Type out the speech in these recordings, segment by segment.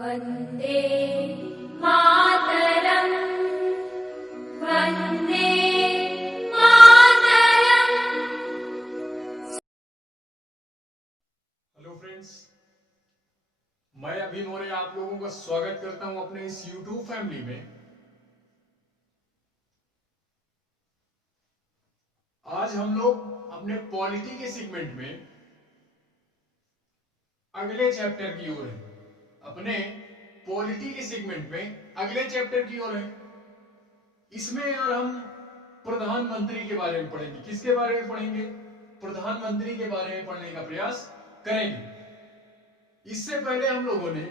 Vande Mataram Vande Mataram. Hello friends, मैं अभी मौर्य आप लोगों का स्वागत करता हूं अपने इस YouTube फैमिली में। आज हम लोग अपने पॉलिटी के सेगमेंट में अगले चैप्टर की ओर हैं। अपने पॉलिटी के सेगमेंट में अगले चैप्टर की ओर हैं। इसमें यार हम प्रधानमंत्री के बारे में पढ़ेंगे। किसके बारे में पढ़ेंगे? प्रधानमंत्री के बारे में पढ़ने का प्रयास करेंगे। इससे पहले हम लोगों ने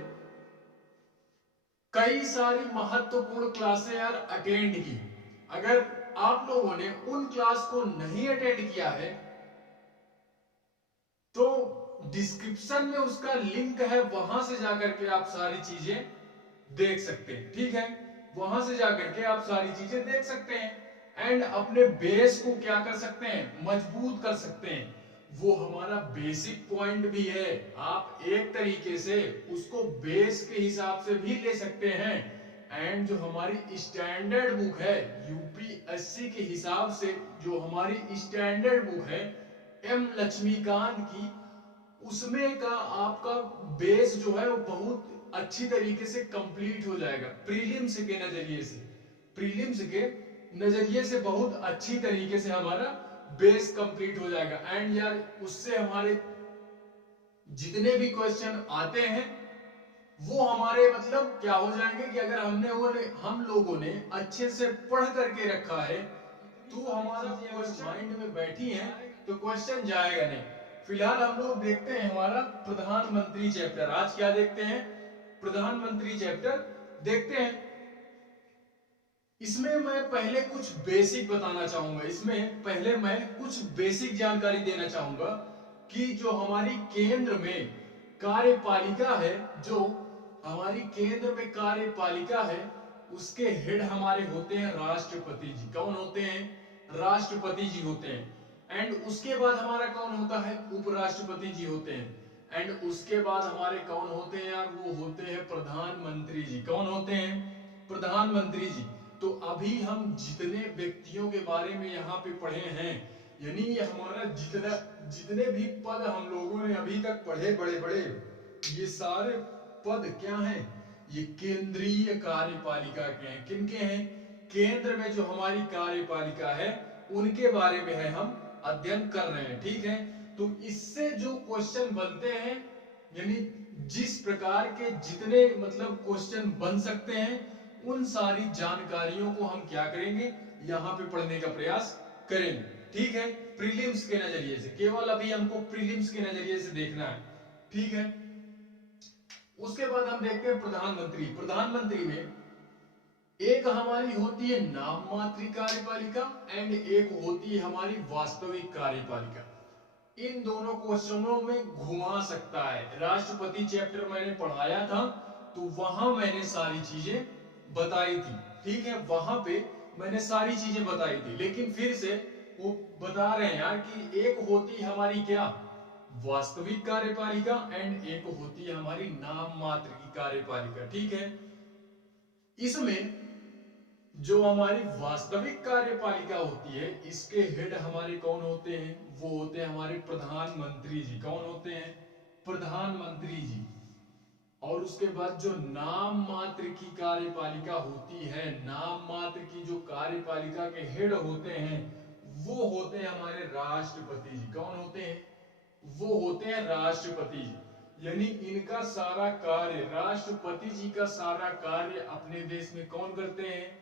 कई सारी महत्वपूर्ण क्लासें यार अटेंड की। अगर आप लोगों ने उन क्लास को नहीं अटेंड किया है तो डिस्क्रिप्शन में उसका लिंक है, वहां से जाकर के आप सारी चीजें देख सकते हैं। ठीक है, वहां से जाकर के आप सारी चीजें देख सकते हैं एंड अपने बेस को क्या कर सकते हैं, मजबूत कर सकते हैं। वो हमारा बेसिक पॉइंट भी है, आप एक तरीके से उसको बेस के हिसाब से भी ले सकते हैं। एंड जो हमारी स्टैंडर्ड बुक है यूपीएससी के हिसाब से, जो हमारी स्टैंडर्ड बुक है एम लक्ष्मीकांत की, उसमें का आपका बेस जो है वो बहुत अच्छी तरीके से कंप्लीट हो जाएगा। प्रीलिम्स के नजरिए से, प्रीलिम्स के नजरिए से बहुत अच्छी तरीके से हमारा बेस कंप्लीट हो जाएगा। एंड यार उससे हमारे जितने भी क्वेश्चन आते हैं वो हमारे मतलब क्या हो जाएंगे कि अगर हम लोगों ने अच्छे से पढ़ करके रखा है तो हमारा क्वेश्चन माइंड में बैठी है तो क्वेश्चन जाएगा नहीं। फिलहाल हम लोग देखते हैं हमारा प्रधानमंत्री चैप्टर। आज क्या देखते हैं? प्रधानमंत्री चैप्टर देखते हैं। इसमें मैं पहले कुछ बेसिक बताना चाहूंगा। इसमें पहले मैं कुछ बेसिक जानकारी देना चाहूंगा कि जो हमारी केंद्र में कार्यपालिका है, जो हमारी केंद्र में कार्यपालिका है, उसके हेड हमारे होते हैं राष्ट्रपति जी। कौन होते हैं? राष्ट्रपति जी होते हैं। एंड उसके बाद हमारा कौन होता है? उपराष्ट्रपति जी होते हैं। एंड उसके बाद हमारे कौन होते हैं यार? वो होते हैं प्रधानमंत्री जी। कौन होते हैं? प्रधानमंत्री जी। तो अभी हम जितने व्यक्तियों के बारे में यहाँ पे पढ़े हैं, यानी ये हमारा जितने भी पद हम लोगों ने अभी तक पढ़े, बड़े बड़े, ये सारे पद क्या हैं? ये केंद्रीय कार्यपालिका के हैं। किनके हैं? केंद्र में जो हमारी कार्यपालिका है उनके बारे में है हम अध्ययन कर रहे हैं। ठीक है, तो इससे जो क्वेश्चन बनते हैं, यानी जिस प्रकार के जितने मतलब क्वेश्चन बन सकते हैं, उन सारी जानकारियों को हम क्या करेंगे, यहां पे पढ़ने का प्रयास करेंगे। ठीक है, प्रीलिम्स के नजरिए से, केवल अभी हमको प्रीलिम्स के नजरिए से देखना है। ठीक है, उसके बाद हम देखते हैं प्रधानमंत्री। प्रधानमंत्री में एक हमारी होती है नाम मात्र कार्यपालिका एंड एक होती है हमारी वास्तविक कार्यपालिका। इन दोनों क्वेश्चनों में घुमा सकता है। राष्ट्रपति चैप्टर मैंने पढ़ाया था तो वहां मैंने सारी चीजें बताई थी। ठीक है, वहां पे मैंने सारी चीजें बताई थी, लेकिन फिर से वो बता रहे हैं यार कि एक होती हमारी क्या, वास्तविक कार्यपालिका, एंड एक होती है हमारी नाम मात्र की कार्यपालिका। ठीक है, इसमें जो हमारी वास्तविक कार्यपालिका होती है, इसके हेड हमारे कौन होते हैं? वो होते हैं हमारे प्रधानमंत्री जी। कौन होते हैं? प्रधानमंत्री जी। और उसके बाद जो नाम मात्र की कार्यपालिका होती है, नाम मात्र की जो कार्यपालिका के हेड होते हैं, वो होते हैं हमारे राष्ट्रपति जी। कौन होते हैं? वो होते हैं राष्ट्रपति जी। यानी इनका सारा कार्य, राष्ट्रपति जी का सारा कार्य अपने देश में कौन करते हैं?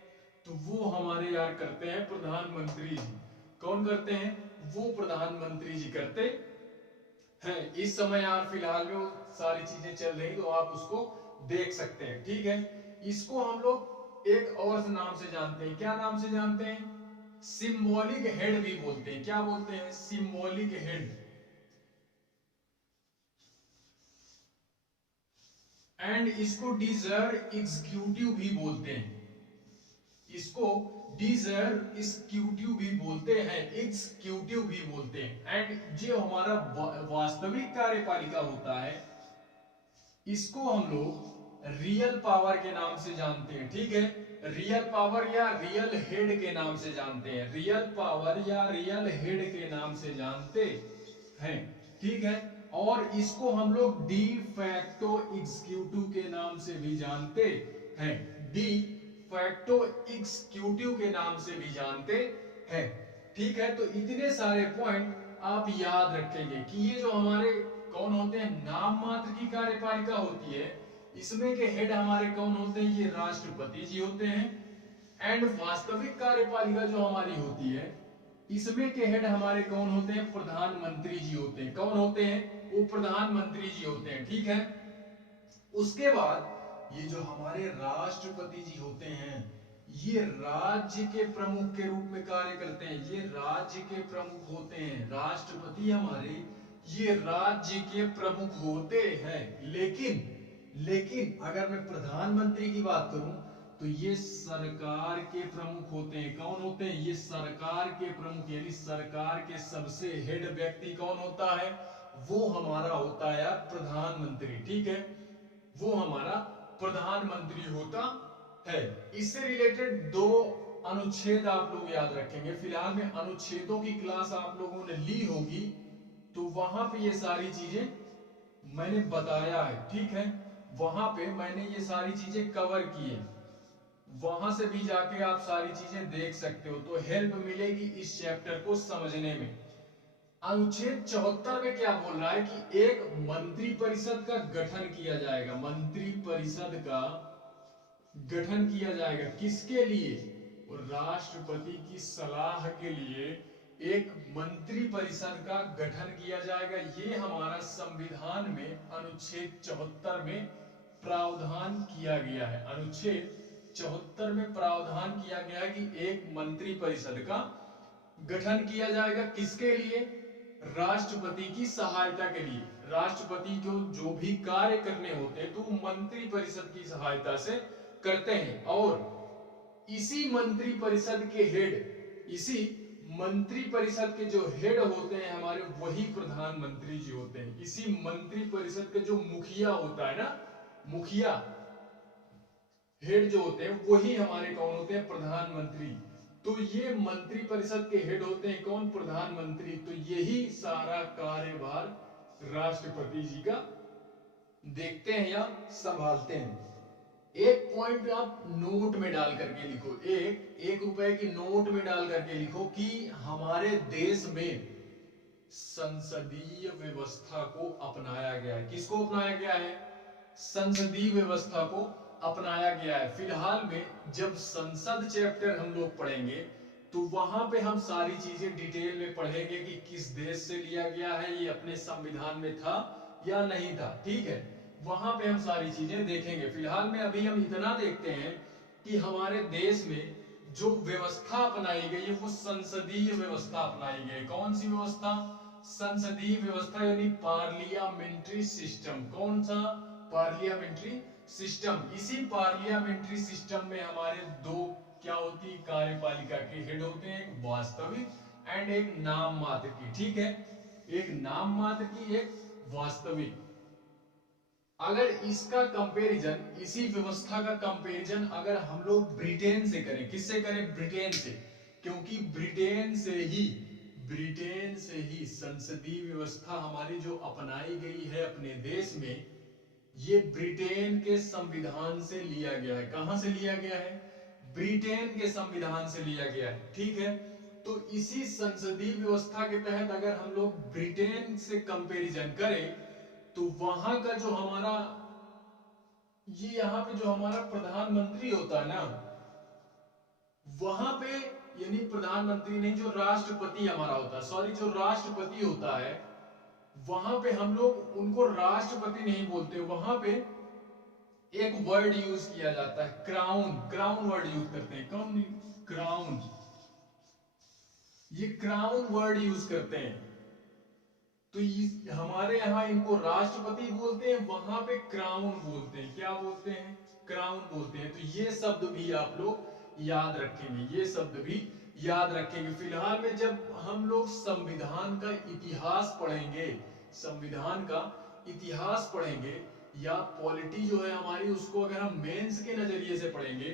तो वो हमारे यार करते हैं प्रधानमंत्री जी। कौन करते हैं? वो प्रधानमंत्री जी करते हैं। इस समय यार फिलहाल में वो सारी चीजें चल रही, तो आप उसको देख सकते हैं। ठीक है, इसको हम लोग एक और नाम से जानते हैं। क्या नाम से जानते हैं? सिंबॉलिक हेड भी बोलते हैं। क्या बोलते हैं? Symbolic head. एंड इसको डिजर्व एग्जीक्यूटिव भी बोलते हैं। इसको डिजर्व एग्जीक्यूटिव भी बोलते हैं, एग्जीक्यूटिव भी बोलते हैं। एंड जो हमारा वास्तविक कार्यपालिका होता है, इसको हम लोग रियल पावर के नाम से जानते हैं, ठीक है। रियल पावर या रियल हेड के नाम से जानते हैं, रियल पावर या रियल हेड के नाम से जानते हैं, ठीक है। और इसको हम लोग डी फैक्टो एग्जीक्यूटिव के नाम से भी जानते हैं, डी फैक्टो एग्जीक्यूटिव के नाम से भी जानते हैं, ठीक है। तो इतने सारे पॉइंट आप याद रखेंगे कि ये जो हमारे कौन होते हैं, नाम मात्र की कार्यपालिका होती है, इसमें के हेड हमारे कौन होते हैं, ये राष्ट्रपति जी होते हैं। एंड वास्तविक कार्यपालिका जो हमारी होती है, इसमें के हेड हमारे कौन होते हैं, प्रधानमंत्री जी होते हैं। कौन होते हैं, वो प्रधानमंत्री जी होते हैं, ठीक है। उसके बाद ये जो हमारे राष्ट्रपति जी होते हैं, ये राज्य के प्रमुख के रूप में कार्य करते हैं, ये राज्य के प्रमुख होते हैं। राष्ट्रपति हमारे ये राज्य के प्रमुख होते हैं। लेकिन अगर मैं प्रधानमंत्री की बात करूं तो ये सरकार के प्रमुख होते हैं। कौन होते हैं, ये सरकार के प्रमुख, यानी सरकार के सबसे हेड व्यक्ति कौन होता है, वो हमारा होता है प्रधानमंत्री, ठीक है। वो हमारा प्रधानमंत्री होता है। इससे रिलेटेड दो अनुच्छेद आप लोग याद रखेंगे। फिलहाल में अनुच्छेदों की क्लास आप लोगों ने ली होगी, तो वहां पे ये सारी चीजें मैंने बताया है, ठीक है। वहां पे मैंने ये सारी चीजें कवर की है, वहां से भी जाके आप सारी चीजें देख सकते हो, तो हेल्प मिलेगी इस चैप्टर को समझने में। अनुच्छेद 74 में क्या बोल रहा है कि एक मंत्री परिषद का गठन किया जाएगा। मंत्री परिषद का गठन किया जाएगा किसके लिए, और राष्ट्रपति की सलाह के लिए एक मंत्री परिषद का गठन किया जाएगा। ये हमारा संविधान में अनुच्छेद 74 में प्रावधान किया गया है। अनुच्छेद 74 में प्रावधान किया गया है कि एक मंत्री परिषद का गठन किया जाएगा किसके लिए, राष्ट्रपति की सहायता के लिए। राष्ट्रपति को जो भी कार्य करने होते हैं तो मंत्री परिषद की सहायता से करते हैं। और इसी मंत्री परिषद के हेड, इसी मंत्री परिषद के जो हेड होते हैं हमारे, वही प्रधानमंत्री जी होते हैं। इसी मंत्री परिषद के जो मुखिया होता है ना, मुखिया हेड जो होते हैं वही हमारे कौन होते हैं, प्रधानमंत्री। तो ये मंत्री परिषद के हेड होते हैं कौन, प्रधानमंत्री। तो यही सारा कार्यभार राष्ट्रपति जी का देखते हैं या संभालते हैं। एक पॉइंट आप नोट में डाल करके लिखो, एक रुपए की नोट में डाल करके लिखो कि हमारे देश में संसदीय व्यवस्था को अपनाया गया है। किसको अपनाया गया है, संसदीय व्यवस्था को अपनाया गया है। फिलहाल में जब संसद चैप्टर हम लोग पढ़ेंगे तो वहां पे हम सारी चीजें डिटेल में पढ़ेंगे कि किस देश से लिया गया है, ये अपने संविधान में था या नहीं था, ठीक है। वहां पे हम सारी चीजें देखेंगे। फिलहाल में अभी हम इतना देखते हैं कि हमारे देश में जो व्यवस्था अपनाई गई है वो संसदीय व्यवस्था अपनाई गई। कौन सी व्यवस्था, संसदीय व्यवस्था, यानी पार्लियामेंट्री सिस्टम। कौन सा, पार्लियामेंट्री सिस्टम। इसी पार्लियामेंट्री सिस्टम में हमारे दो क्या होती है, कार्यपालिका के हेड होते हैं, एक वास्तविक एंड एक नाम मात्र की, ठीक है। एक नाम मात्र की, एक वास्तविक। अगर इसका कंपैरिजन, इसी व्यवस्था का कंपैरिजन अगर हम लोग ब्रिटेन से करें, किससे करें, ब्रिटेन से, क्योंकि ब्रिटेन से ही संसदीय व्यवस्था हमारी जो अपनाई गई है अपने देश में, ये ब्रिटेन के संविधान से लिया गया है। कहां से लिया गया है, ब्रिटेन के संविधान से लिया गया है, ठीक है। तो इसी संसदीय व्यवस्था के तहत अगर हम लोग ब्रिटेन से कंपैरिजन करें तो वहां का जो हमारा, ये यहां पे जो हमारा प्रधानमंत्री होता है ना, वहां पे, यानी प्रधानमंत्री नहीं, जो राष्ट्रपति हमारा होता है, सॉरी, जो राष्ट्रपति होता है, वहां पे हम लोग उनको राष्ट्रपति नहीं बोलते। वहां पे एक वर्ड यूज किया जाता है, क्राउन। क्राउन वर्ड यूज करते हैं, कौन, क्राउन। ये क्राउन वर्ड यूज करते हैं। तो हमारे यहाँ इनको राष्ट्रपति बोलते हैं, वहां पे क्राउन बोलते हैं। क्या बोलते हैं, क्राउन बोलते हैं। तो ये शब्द भी आप लोग याद रखेंगे, ये शब्द भी याद रखेंगे। फिलहाल में जब हम लोग संविधान का इतिहास पढ़ेंगे, संविधान का इतिहास पढ़ेंगे, या पॉलिटी जो है हमारी, उसको अगर हम मेंस के नजरिए से पढ़ेंगे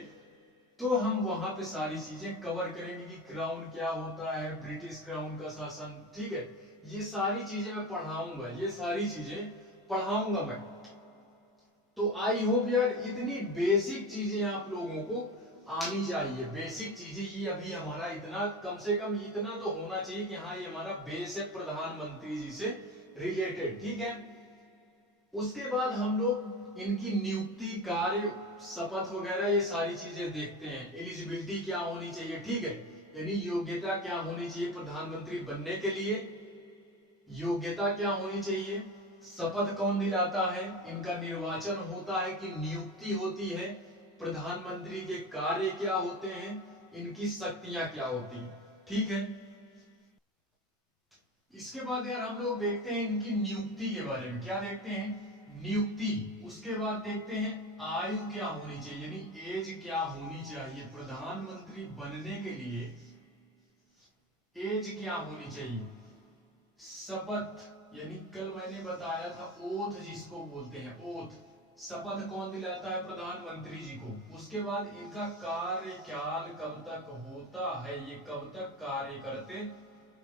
तो हम वहां पे सारी चीजें कवर करेंगे कि क्राउन क्या होता है, ब्रिटिश क्राउन का शासन, ठीक है। ये सारी चीजें मैं पढ़ाऊंगा, ये सारी चीजें पढ़ाऊंगा मैं। तो आई होप यार इतनी बेसिक चीजें आप लोगों को आनी चाहिए, बेसिक चीजें ये अभी हमारा इतना, कम से कम इतना तो होना चाहिए कि हाँ ये हमारा बेस है प्रधानमंत्री जी से रिलेटेड, ठीक है। उसके बाद हम लोग इनकी नियुक्ति, कार्य, शपथ वगैरह ये सारी चीजें देखते हैं। एलिजिबिलिटी क्या होनी चाहिए, ठीक है, यानी योग्यता क्या होनी चाहिए प्रधानमंत्री बनने के लिए, योग्यता क्या होनी चाहिए, शपथ कौन दिलाता है, इनका निर्वाचन होता है कि नियुक्ति होती है, प्रधानमंत्री के कार्य क्या होते हैं, इनकी शक्तियां क्या होती हैं, ठीक है। इसके बाद यार हम लोग देखते हैं इनकी नियुक्ति के बारे में, क्या देखते हैं, नियुक्ति। उसके बाद देखते हैं आयु क्या होनी चाहिए, यानी एज क्या होनी चाहिए प्रधानमंत्री बनने के लिए, एज क्या होनी चाहिए। शपथ, यानी कल मैंने बताया था ओथ जिसको बोलते हैं, ओथ, शपथ कौन दिलाता है, प्रधानमंत्री जी को। उसके बाद इनका कार्यकाल कब तक होता है, ये कब तक कार्य करते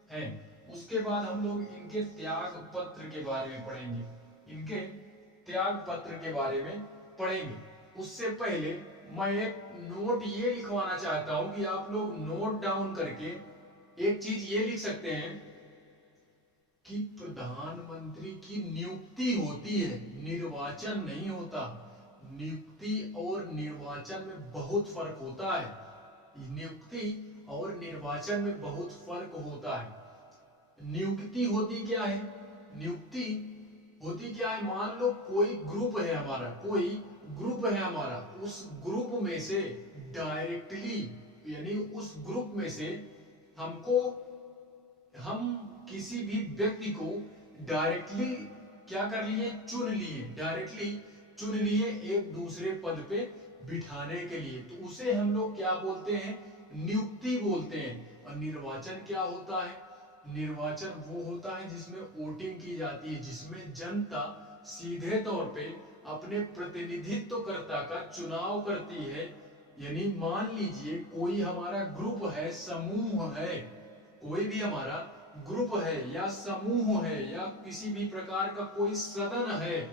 हैं। उसके बाद हम लोग इनके त्याग पत्र के बारे में पढ़ेंगे, इनके त्याग पत्र के बारे में पढ़ेंगे। उससे पहले मैं एक नोट ये लिखवाना चाहता हूं कि आप लोग नोट डाउन करके एक चीज ये लिख सकते हैं कि प्रधानमंत्री की नियुक्ति होती है, निर्वाचन नहीं होता। नियुक्ति और निर्वाचन में बहुत फर्क होता है, नियुक्ति और निर्वाचन में बहुत फर्क होता है। नियुक्ति होती क्या है, नियुक्ति होती क्या है, मान लो कोई ग्रुप है हमारा, कोई ग्रुप है हमारा, उस ग्रुप में से डायरेक्टली, यानी उस ग्रुप में से हमको, हम किसी भी व्यक्ति को डायरेक्टली क्या कर लिए, चुन लिए, डायरेक्टली चुन लिए एक दूसरे पद पे बिठाने के लिए, तो उसे हम लोग क्या बोलते हैं, नियुक्ति बोलते हैं। और निर्वाचन क्या होता है, निर्वाचन वो होता है जिसमें वोटिंग की जाती है, जिसमें जनता सीधे तौर पे अपने प्रतिनिधित्वकर्ता का चुनाव करती है। यानी मान लीजिए कोई हमारा ग्रुप है, समूह है, कोई भी हमारा ग्रुप है या समूह है या किसी भी प्रकार का कोई सदन है,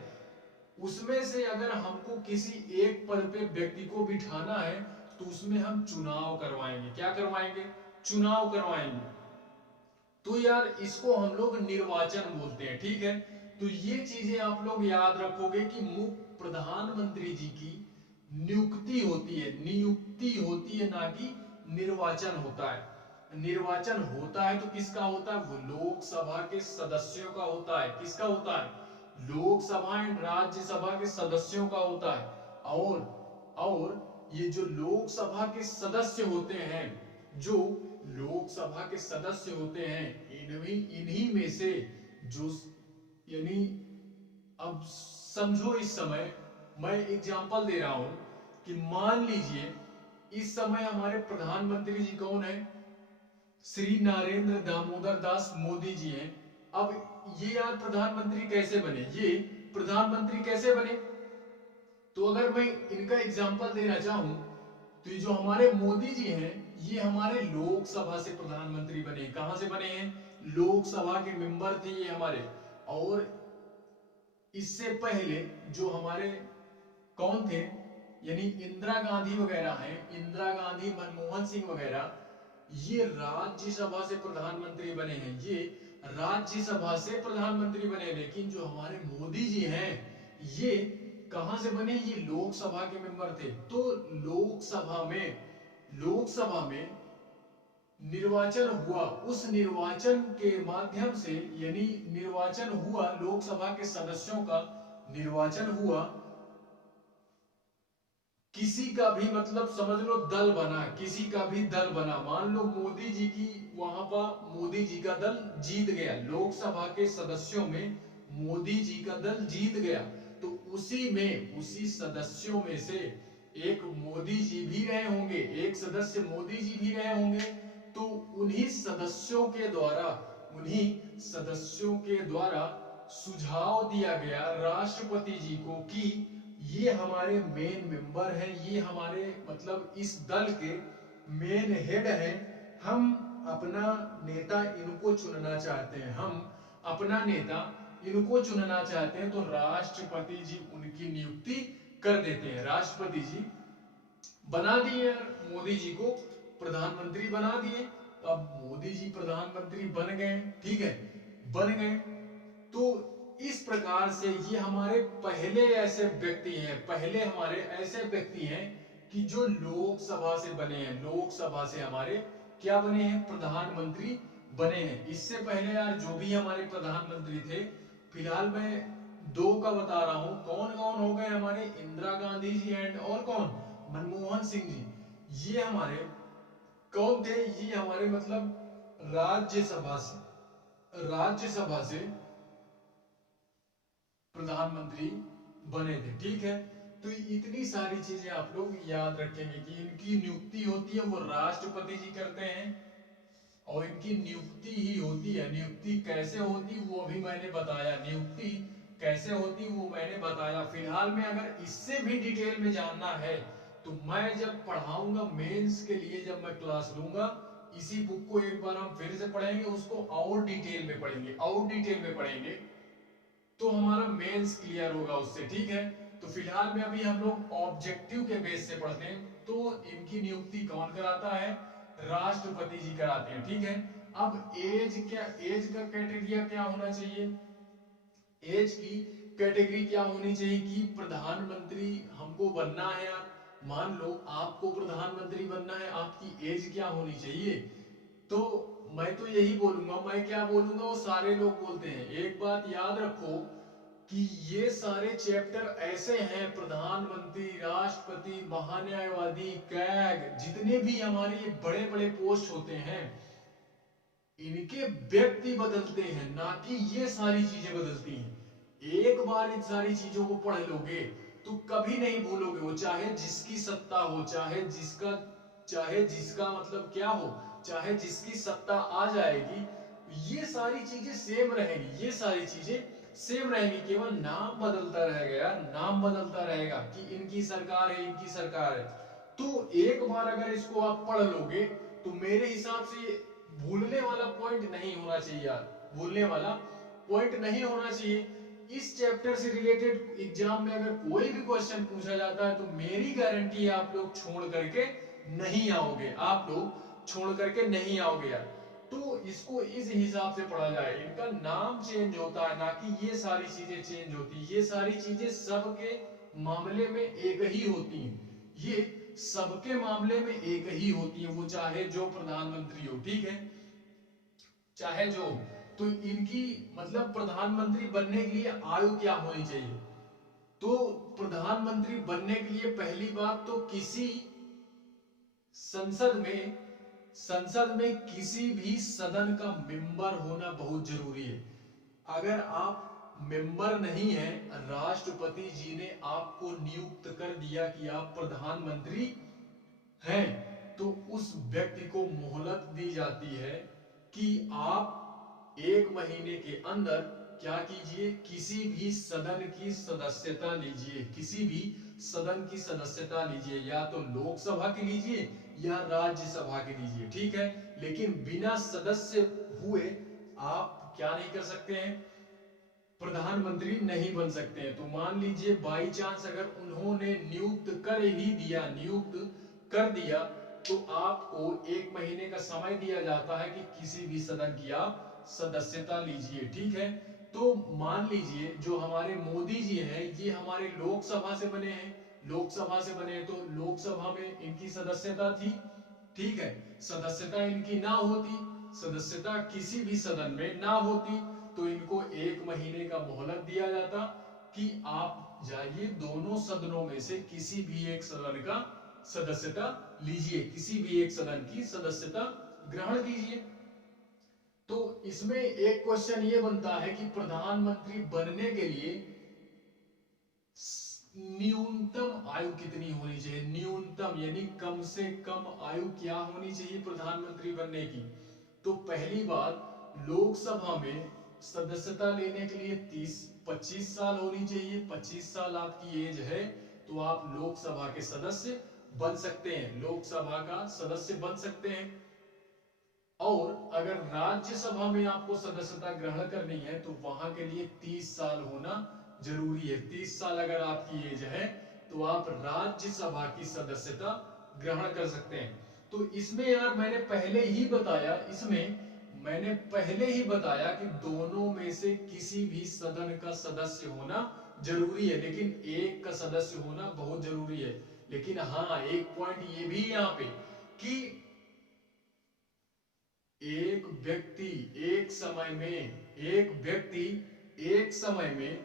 उसमें से अगर हमको किसी एक पद पे व्यक्ति को बिठाना है तो उसमें हम चुनाव करवाएंगे, क्या करवाएंगे, चुनाव करवाएंगे। तो यार इसको हम लोग निर्वाचन बोलते हैं, ठीक है। तो ये चीजें आप लोग याद रखोगे कि प्रधानमंत्री जी की नियुक्ति होती है, नियुक्ति होती है, ना कि निर्वाचन होता है। निर्वाचन होता है तो किसका होता है, वो लोकसभा के सदस्यों का होता है, किसका होता है, लोकसभा एंड राज्यसभा के सदस्यों का होता है। और ये जो लोकसभा के सदस्य होते हैं, जो लोकसभा के सदस्य होते हैं, इन्हीं में से जो, यानी अब समझो इस समय मैं एग्जांपल दे रहा हूं कि मान लीजिए इस समय हमारे प्रधानमंत्री जी कौन है, श्री नरेंद्र दामोदर दास मोदी जी हैं। अब ये यार प्रधानमंत्री कैसे बने, ये प्रधानमंत्री कैसे बने, तो अगर मैं इनका एग्जांपल देना चाहूं तो ये जो हमारे मोदी जी हैं, ये हमारे लोकसभा से प्रधानमंत्री बने। कहां से बने हैं, लोकसभा के मेंबर थे ये हमारे। और इससे पहले जो हमारे कौन थे, यानी इंदिरा गांधी वगैरह हैं, इंदिरा गांधी, मनमोहन सिंह वगैरह, ये राज्यसभा से प्रधानमंत्री बने हैं, ये राज्यसभा से प्रधानमंत्री बने। लेकिन जो हमारे मोदी जी हैं, ये कहां से बने, ये लोकसभा के मेंबर थे। तो लोकसभा में निर्वाचन हुआ, उस निर्वाचन के माध्यम से, यानी निर्वाचन हुआ, लोकसभा के सदस्यों का निर्वाचन हुआ, किसी का भी मतलब समझ लो दल बना, किसी का भी दल बना, मान लो मोदी जी की वहां पर मोदी जी का दल जीत गया, लोकसभा के सदस्यों में मोदी जी का दल जीत गया, तो उसी सदस्यों में से एक मोदी जी भी रहे होंगे, एक सदस्य मोदी जी भी रहे होंगे। तो उन्हीं सदस्यों के द्वारा सुझाव दिया गया राष्ट्रपति जी को कि ये हमारे मेन मेंबर हैं, ये हमारे मतलब इस दल के मेन हेड हैं, हम अपना नेता इनको चुनना चाहते हैं, हम अपना नेता इनको चुनना चाहते हैं, तो राष्ट्रपति जी उनकी नियुक्ति कर देते हैं। राष्ट्रपति जी बना दिए मोदी जी को प्रधानमंत्री बना दिए। अब मोदी जी प्रधानमंत्री बन गए, ठीक है, बन गए। तो इस प्रकार से ये हमारे पहले ऐसे व्यक्ति हैं, पहले हमारे ऐसे व्यक्ति हैं कि जो लोकसभा से बने हैं, लोकसभा से हमारे क्या बने हैं, प्रधानमंत्री बने हैं। इससे पहले यार जो भी हमारे प्रधानमंत्री थे, फिलहाल मैं दो का बता रहा हूं, कौन कौन हो गए हमारे, इंदिरा गांधी जी एंड और कौन, मनमोहन सिंह जी। ये हमारे कौन थे, ये हमारे मतलब राज्यसभा से प्रधानमंत्री बने थे, ठीक है। तो इतनी सारी चीजें आप लोग याद रखेंगे कि इनकी नियुक्ति होती है वो राष्ट्रपति जी करते हैं, और इनकी नियुक्ति ही होती है। नियुक्ति कैसे होती वो अभी मैंने बताया, नियुक्ति कैसे होती वो मैंने बताया। फिलहाल में अगर इससे भी डिटेल में जानना है तो मैं जब पढ़ाऊंगा मेंस के लिए, जब मैं क्लास लूंगा, इसी बुक को एक बार हम फिर से पढ़ेंगे, उसको और डिटेल में पढ़ेंगे, और डिटेल में पढ़ेंगे, तो हमारा मेंस क्लियर होगा उससे, ठीक है। तो फिलहाल में अभी हम लोग ऑब्जेक्टिव के बेस से पढ़ते हैं। तो इनकी नियुक्ति कौन कराता है, राष्ट्रपति जी कराते हैं, ठीक है। अब एज का क्राइटेरिया क्या होना चाहिए, एज की कैटेगरी क्या होनी चाहिए कि प्रधानमंत्री हमको बनना है यार, मान लो आपको प्रधानमंत्री बनना है, आपकी एज क्या होनी चाहिए। तो मैं तो यही बोलूंगा, मैं क्या बोलूंगा वो सारे लोग बोलते हैं। एक बात याद रखो कि ये सारे चैप्टर ऐसे हैं, प्रधानमंत्री, राष्ट्रपति, महान्यायवादी, कैग, जितने भी हमारे ये बड़े बड़े पोस्ट होते हैं, इनके व्यक्ति बदलते हैं, ना कि ये सारी चीजें बदलती हैं। एक बार इन सारी चीजों को पढ़ लोगे तो कभी नहीं भूलोगे, वो चाहे जिसकी सत्ता हो, चाहे जिसका मतलब क्या हो, चाहे जिसकी सत्ता आ जाएगी, ये सारी चीजें सेम रहेंगी, ये सारी चीजें सेम रहेंगी, केवल नाम बदलता रहेगा यार, नाम बदलता रहेगा कि इनकी सरकार है, इनकी सरकार है। तो एक बार अगर इसको आप पढ़ लोगे तो मेरे हिसाब से भूलने वाला पॉइंट नहीं होना चाहिए यार, भूलने वाला पॉइंट नहीं होना चाहिए। इस चैप्टर से रिलेटेड एग्जाम में अगर कोई भी क्वेश्चन पूछा जाता है तो मेरी गारंटी है आप लोग छोड़ करके नहीं आओगे, आप लोग छोड़ करके नहीं आओगे यार। तो इसको इस हिसाब से पढ़ा जाए, इनका नाम चेंज होता है, ना कि ये सारी चीजें चेंज होती, ये सारी चीजें सबके मामले में एक ही होती हैं, ये सबके मामले में एक ही होती है, वो चाहे जो प्रधानमंत्री हो, ठीक है, चाहे जो। तो इनकी मतलब प्रधानमंत्री बनने के लिए आयु क्या होनी चाहिए, तो प्रधानमंत्री बनने के लिए पहली बात तो किसी संसद में किसी भी सदन का मेंबर होना बहुत जरूरी है। अगर आप मेंबर नहीं है, राष्ट्रपति जी ने आपको नियुक्त कर दिया कि आप प्रधानमंत्री हैं, तो उस व्यक्ति को मोहलत दी जाती है कि आप 1 महीने के अंदर क्या कीजिए, किसी भी सदन की सदस्यता लीजिए, किसी भी सदन की सदस्यता लीजिए, या तो लोकसभा की लीजिए या राज्यसभा की लीजिए, ठीक है। लेकिन बिना सदस्य हुए आप क्या नहीं कर सकते हैं, प्रधानमंत्री नहीं बन सकते हैं। तो मान लीजिए बाई चांस अगर उन्होंने नियुक्त कर ही दिया, नियुक्त कर दिया, तो आपको 1 महीने का समय दिया जाता है कि किसी भी सदन की आप सदस्यता लीजिए, ठीक है। तो मान लीजिए जो हमारे मोदी जी हैं, ये हमारे लोकसभा से बने हैं, लोकसभा से बने हैं, तो लोकसभा में इनकी सदस्यता थी, ठीक है। सदस्यता इनकी ना होती, सदस्यता किसी भी सदन में ना होती, तो इनको 1 महीने का मोहलत दिया जाता कि आप जाइए दोनों सदनों में से किसी भी एक सदन का सदस्यता लीजिए, किसी भी एक सदन की सदस्यता ग्रहण कीजिए। तो इसमें एक क्वेश्चन ये बनता है कि प्रधानमंत्री बनने के लिए न्यूनतम आयु कितनी होनी चाहिए, न्यूनतम यानी कम से कम आयु क्या होनी चाहिए प्रधानमंत्री बनने की। तो पहली बात, लोकसभा में सदस्यता लेने के लिए 25 साल होनी चाहिए। 25 साल आपकी एज है तो आप लोकसभा के सदस्य बन सकते हैं, लोकसभा का सदस्य बन सकते हैं। और अगर राज्यसभा में आपको सदस्यता ग्रहण करनी है तो वहां के लिए 30 साल होना जरूरी है। 30 साल अगर आपकी एज है तो आप राज्यसभा की सदस्यता ग्रहण कर सकते हैं। तो इसमें यार मैंने पहले ही बताया कि दोनों में से किसी भी सदन का सदस्य होना जरूरी है, लेकिन एक का सदस्य होना बहुत जरूरी है। लेकिन हाँ, एक पॉइंट ये भी यहाँ पे कि एक व्यक्ति एक समय में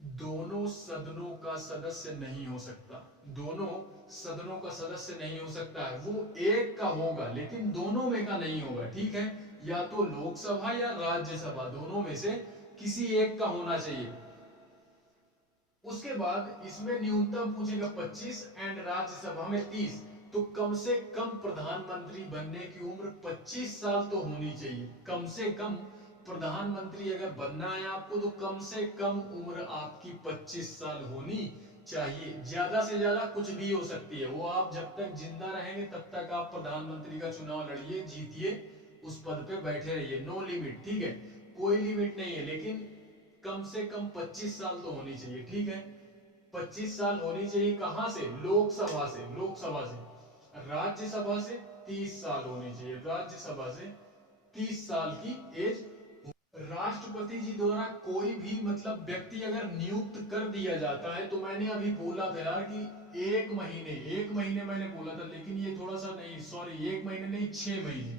दोनों सदनों का सदस्य नहीं हो सकता। दोनों सदनों का सदस्य नहीं हो सकता है, वो एक का होगा लेकिन दोनों में का नहीं होगा, ठीक है। या तो लोकसभा या राज्यसभा, दोनों में से किसी एक का होना चाहिए। उसके बाद इसमें न्यूनतम पूछेगा 25 एंड राज्यसभा में 30। तो कम से कम प्रधानमंत्री बनने की उम्र 25 साल तो होनी चाहिए। कम से कम प्रधानमंत्री अगर बनना है आपको तो कम से कम उम्र आपकी 25 साल होनी चाहिए। ज्यादा से ज्यादा कुछ भी हो सकती है, वो आप जब तक जिंदा रहेंगे तब तक आप प्रधानमंत्री का चुनाव लड़िए, जीतिए, उस पद पे बैठे रहिए, नो लिमिट, ठीक है, कोई लिमिट नहीं है। लेकिन कम से कम 25 साल तो होनी चाहिए, ठीक है। 25 साल होनी चाहिए कहां से? लोकसभा से। राज्यसभा से 30 साल होनी चाहिए, राज्यसभा से 30 साल की एज। राष्ट्रपति जी द्वारा कोई भी मतलब व्यक्ति अगर नियुक्त कर दिया जाता है, तो मैंने अभी बोला था यार कि एक महीने मैंने बोला था, लेकिन ये थोड़ा सा नहीं, सॉरी, एक महीने नहीं, 6 महीने,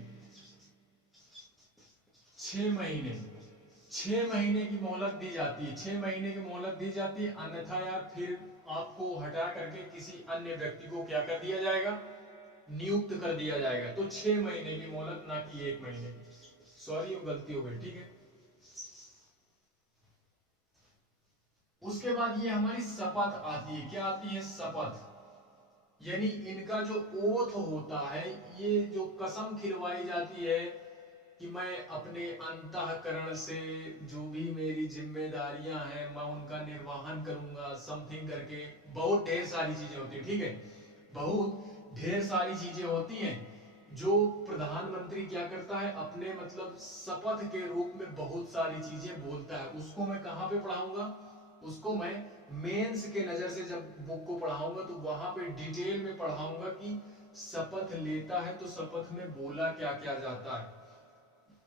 6 महीने, 6 महीने की मोहलत दी जाती है, 6 महीने की मोहलत दी जाती है। अन्यथा यार फिर आपको हटा करके किसी अन्य व्यक्ति को क्या कर दिया जाएगा? नियुक्त कर दिया जाएगा। तो 6 महीने की मोहलत, ना कि 1 महीने की। सॉरी, वो गलती हो गई, ठीक है। उसके बाद ये हमारी शपथ आती है। क्या आती है? शपथ। यानी इनका जो ओथ होता है, ये जो कसम खिलवाई जाती है कि मैं अपने अंतःकरण से जो भी मेरी जिम्मेदारियां हैं मैं उनका निर्वहन करूंगा, समथिंग करके बहुत ढेर सारी चीजें होती है, ठीक है। बहुत ढेर सारी चीजें होती हैं जो प्रधानमंत्री क्या करता है, अपने मतलब शपथ के रूप में बहुत सारी चीजें बोलता है। उसको मैं कहां पे पढ़ाऊंगा? उसको मैं मेंस के नजर से जब बुक को पढ़ाऊंगा तो वहां पे डिटेल में पढ़ाऊंगा कि शपथ लेता है तो शपथ में बोला क्या क्या जाता है।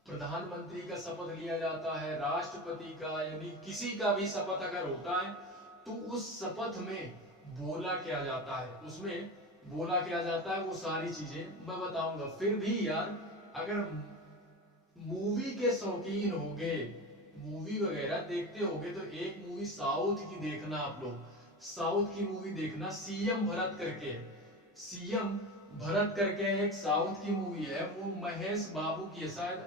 प्रधानमंत्री का शपथ लिया जाता है, राष्ट्रपति का, यानी किसी का भी शपथ अगर होता है तो उस शपथ में बोला क्या जाता है, उसमें बोला क्या जाता है, वो सारी चीजें मैं बताऊंगा। फिर भी यार, अगर मूवी के शौकीन होगे, मूवी वगैरह देखते होगे, तो एक मूवी साउथ की देखना आप लोग, साउथ की मूवी देखना, सीएम भरत करके, सीएम भरत करके एक साउथ की मूवी है, वो महेश बाबू की है, शायद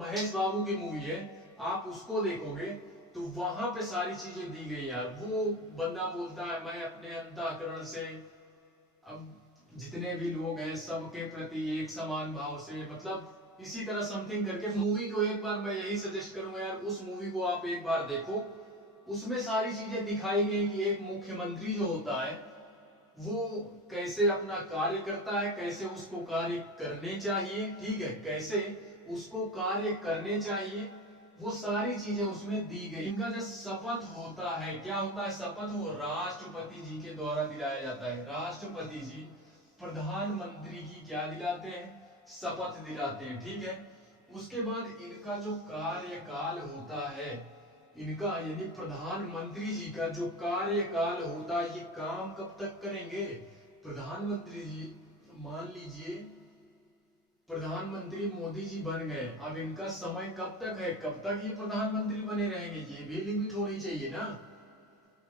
महेश बाबू की मूवी है। आप उसको देखोगे तो वहां पे सारी चीजें दी गई यार। वो बंदा बोलता है मैं अपने अंतःकरण से, अब जितने भी लोग हैं सबके प्रति एक समान भाव से, मतलब इसी तरह समथिंग करके मूवी को एक बार मैं यही सजेस्ट करूंगा यार, उस मूवी को आप एक बार देखो। उसमें सारी चीजें दिखाई गई कि एक मुख्यमंत्री जो होता है वो कैसे अपना कार्य करता है, कैसे उसको कार्य करने चाहिए, ठीक है, कैसे उसको कार्य करने चाहिए, वो सारी चीजें उसमें दी गई। इनका जो शपथ होता है, क्या होता है शपथ? वो राष्ट्रपति जी के द्वारा दिलाया जाता है। राष्ट्रपति जी प्रधानमंत्री की क्या दिलाते हैं? शपथ दिलाते हैं, ठीक है। उसके बाद इनका जो कार्यकाल होता है, इनका यानी प्रधानमंत्री जी का जो कार्यकाल होता है, ये काम कब तक करेंगे? प्रधानमंत्री जी, मान लीजिए प्रधानमंत्री मोदी जी बन गए, अब इनका समय कब तक है, कब तक ये प्रधानमंत्री बने रहेंगे, ये भी लिमिट होनी चाहिए ना।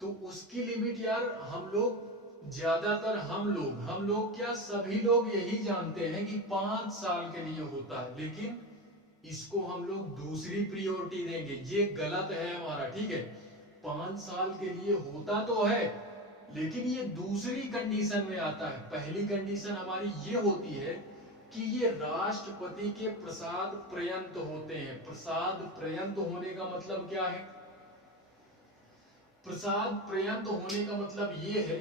तो उसकी लिमिट यार हम लोग, ज्यादातर हम लोग क्या, सभी लोग यही जानते हैं कि 5 साल के लिए होता है, लेकिन इसको हम लोग दूसरी प्रियोरिटी देंगे, ये गलत है हमारा, ठीक है। 5 साल के लिए होता तो है, लेकिन ये दूसरी कंडीशन में आता है। पहली कंडीशन हमारी ये होती है कि ये राष्ट्रपति के प्रसाद पर्यंत होते हैं। प्रसाद पर्यंत होने का मतलब क्या है? प्रसाद पर्यंत होने का मतलब ये है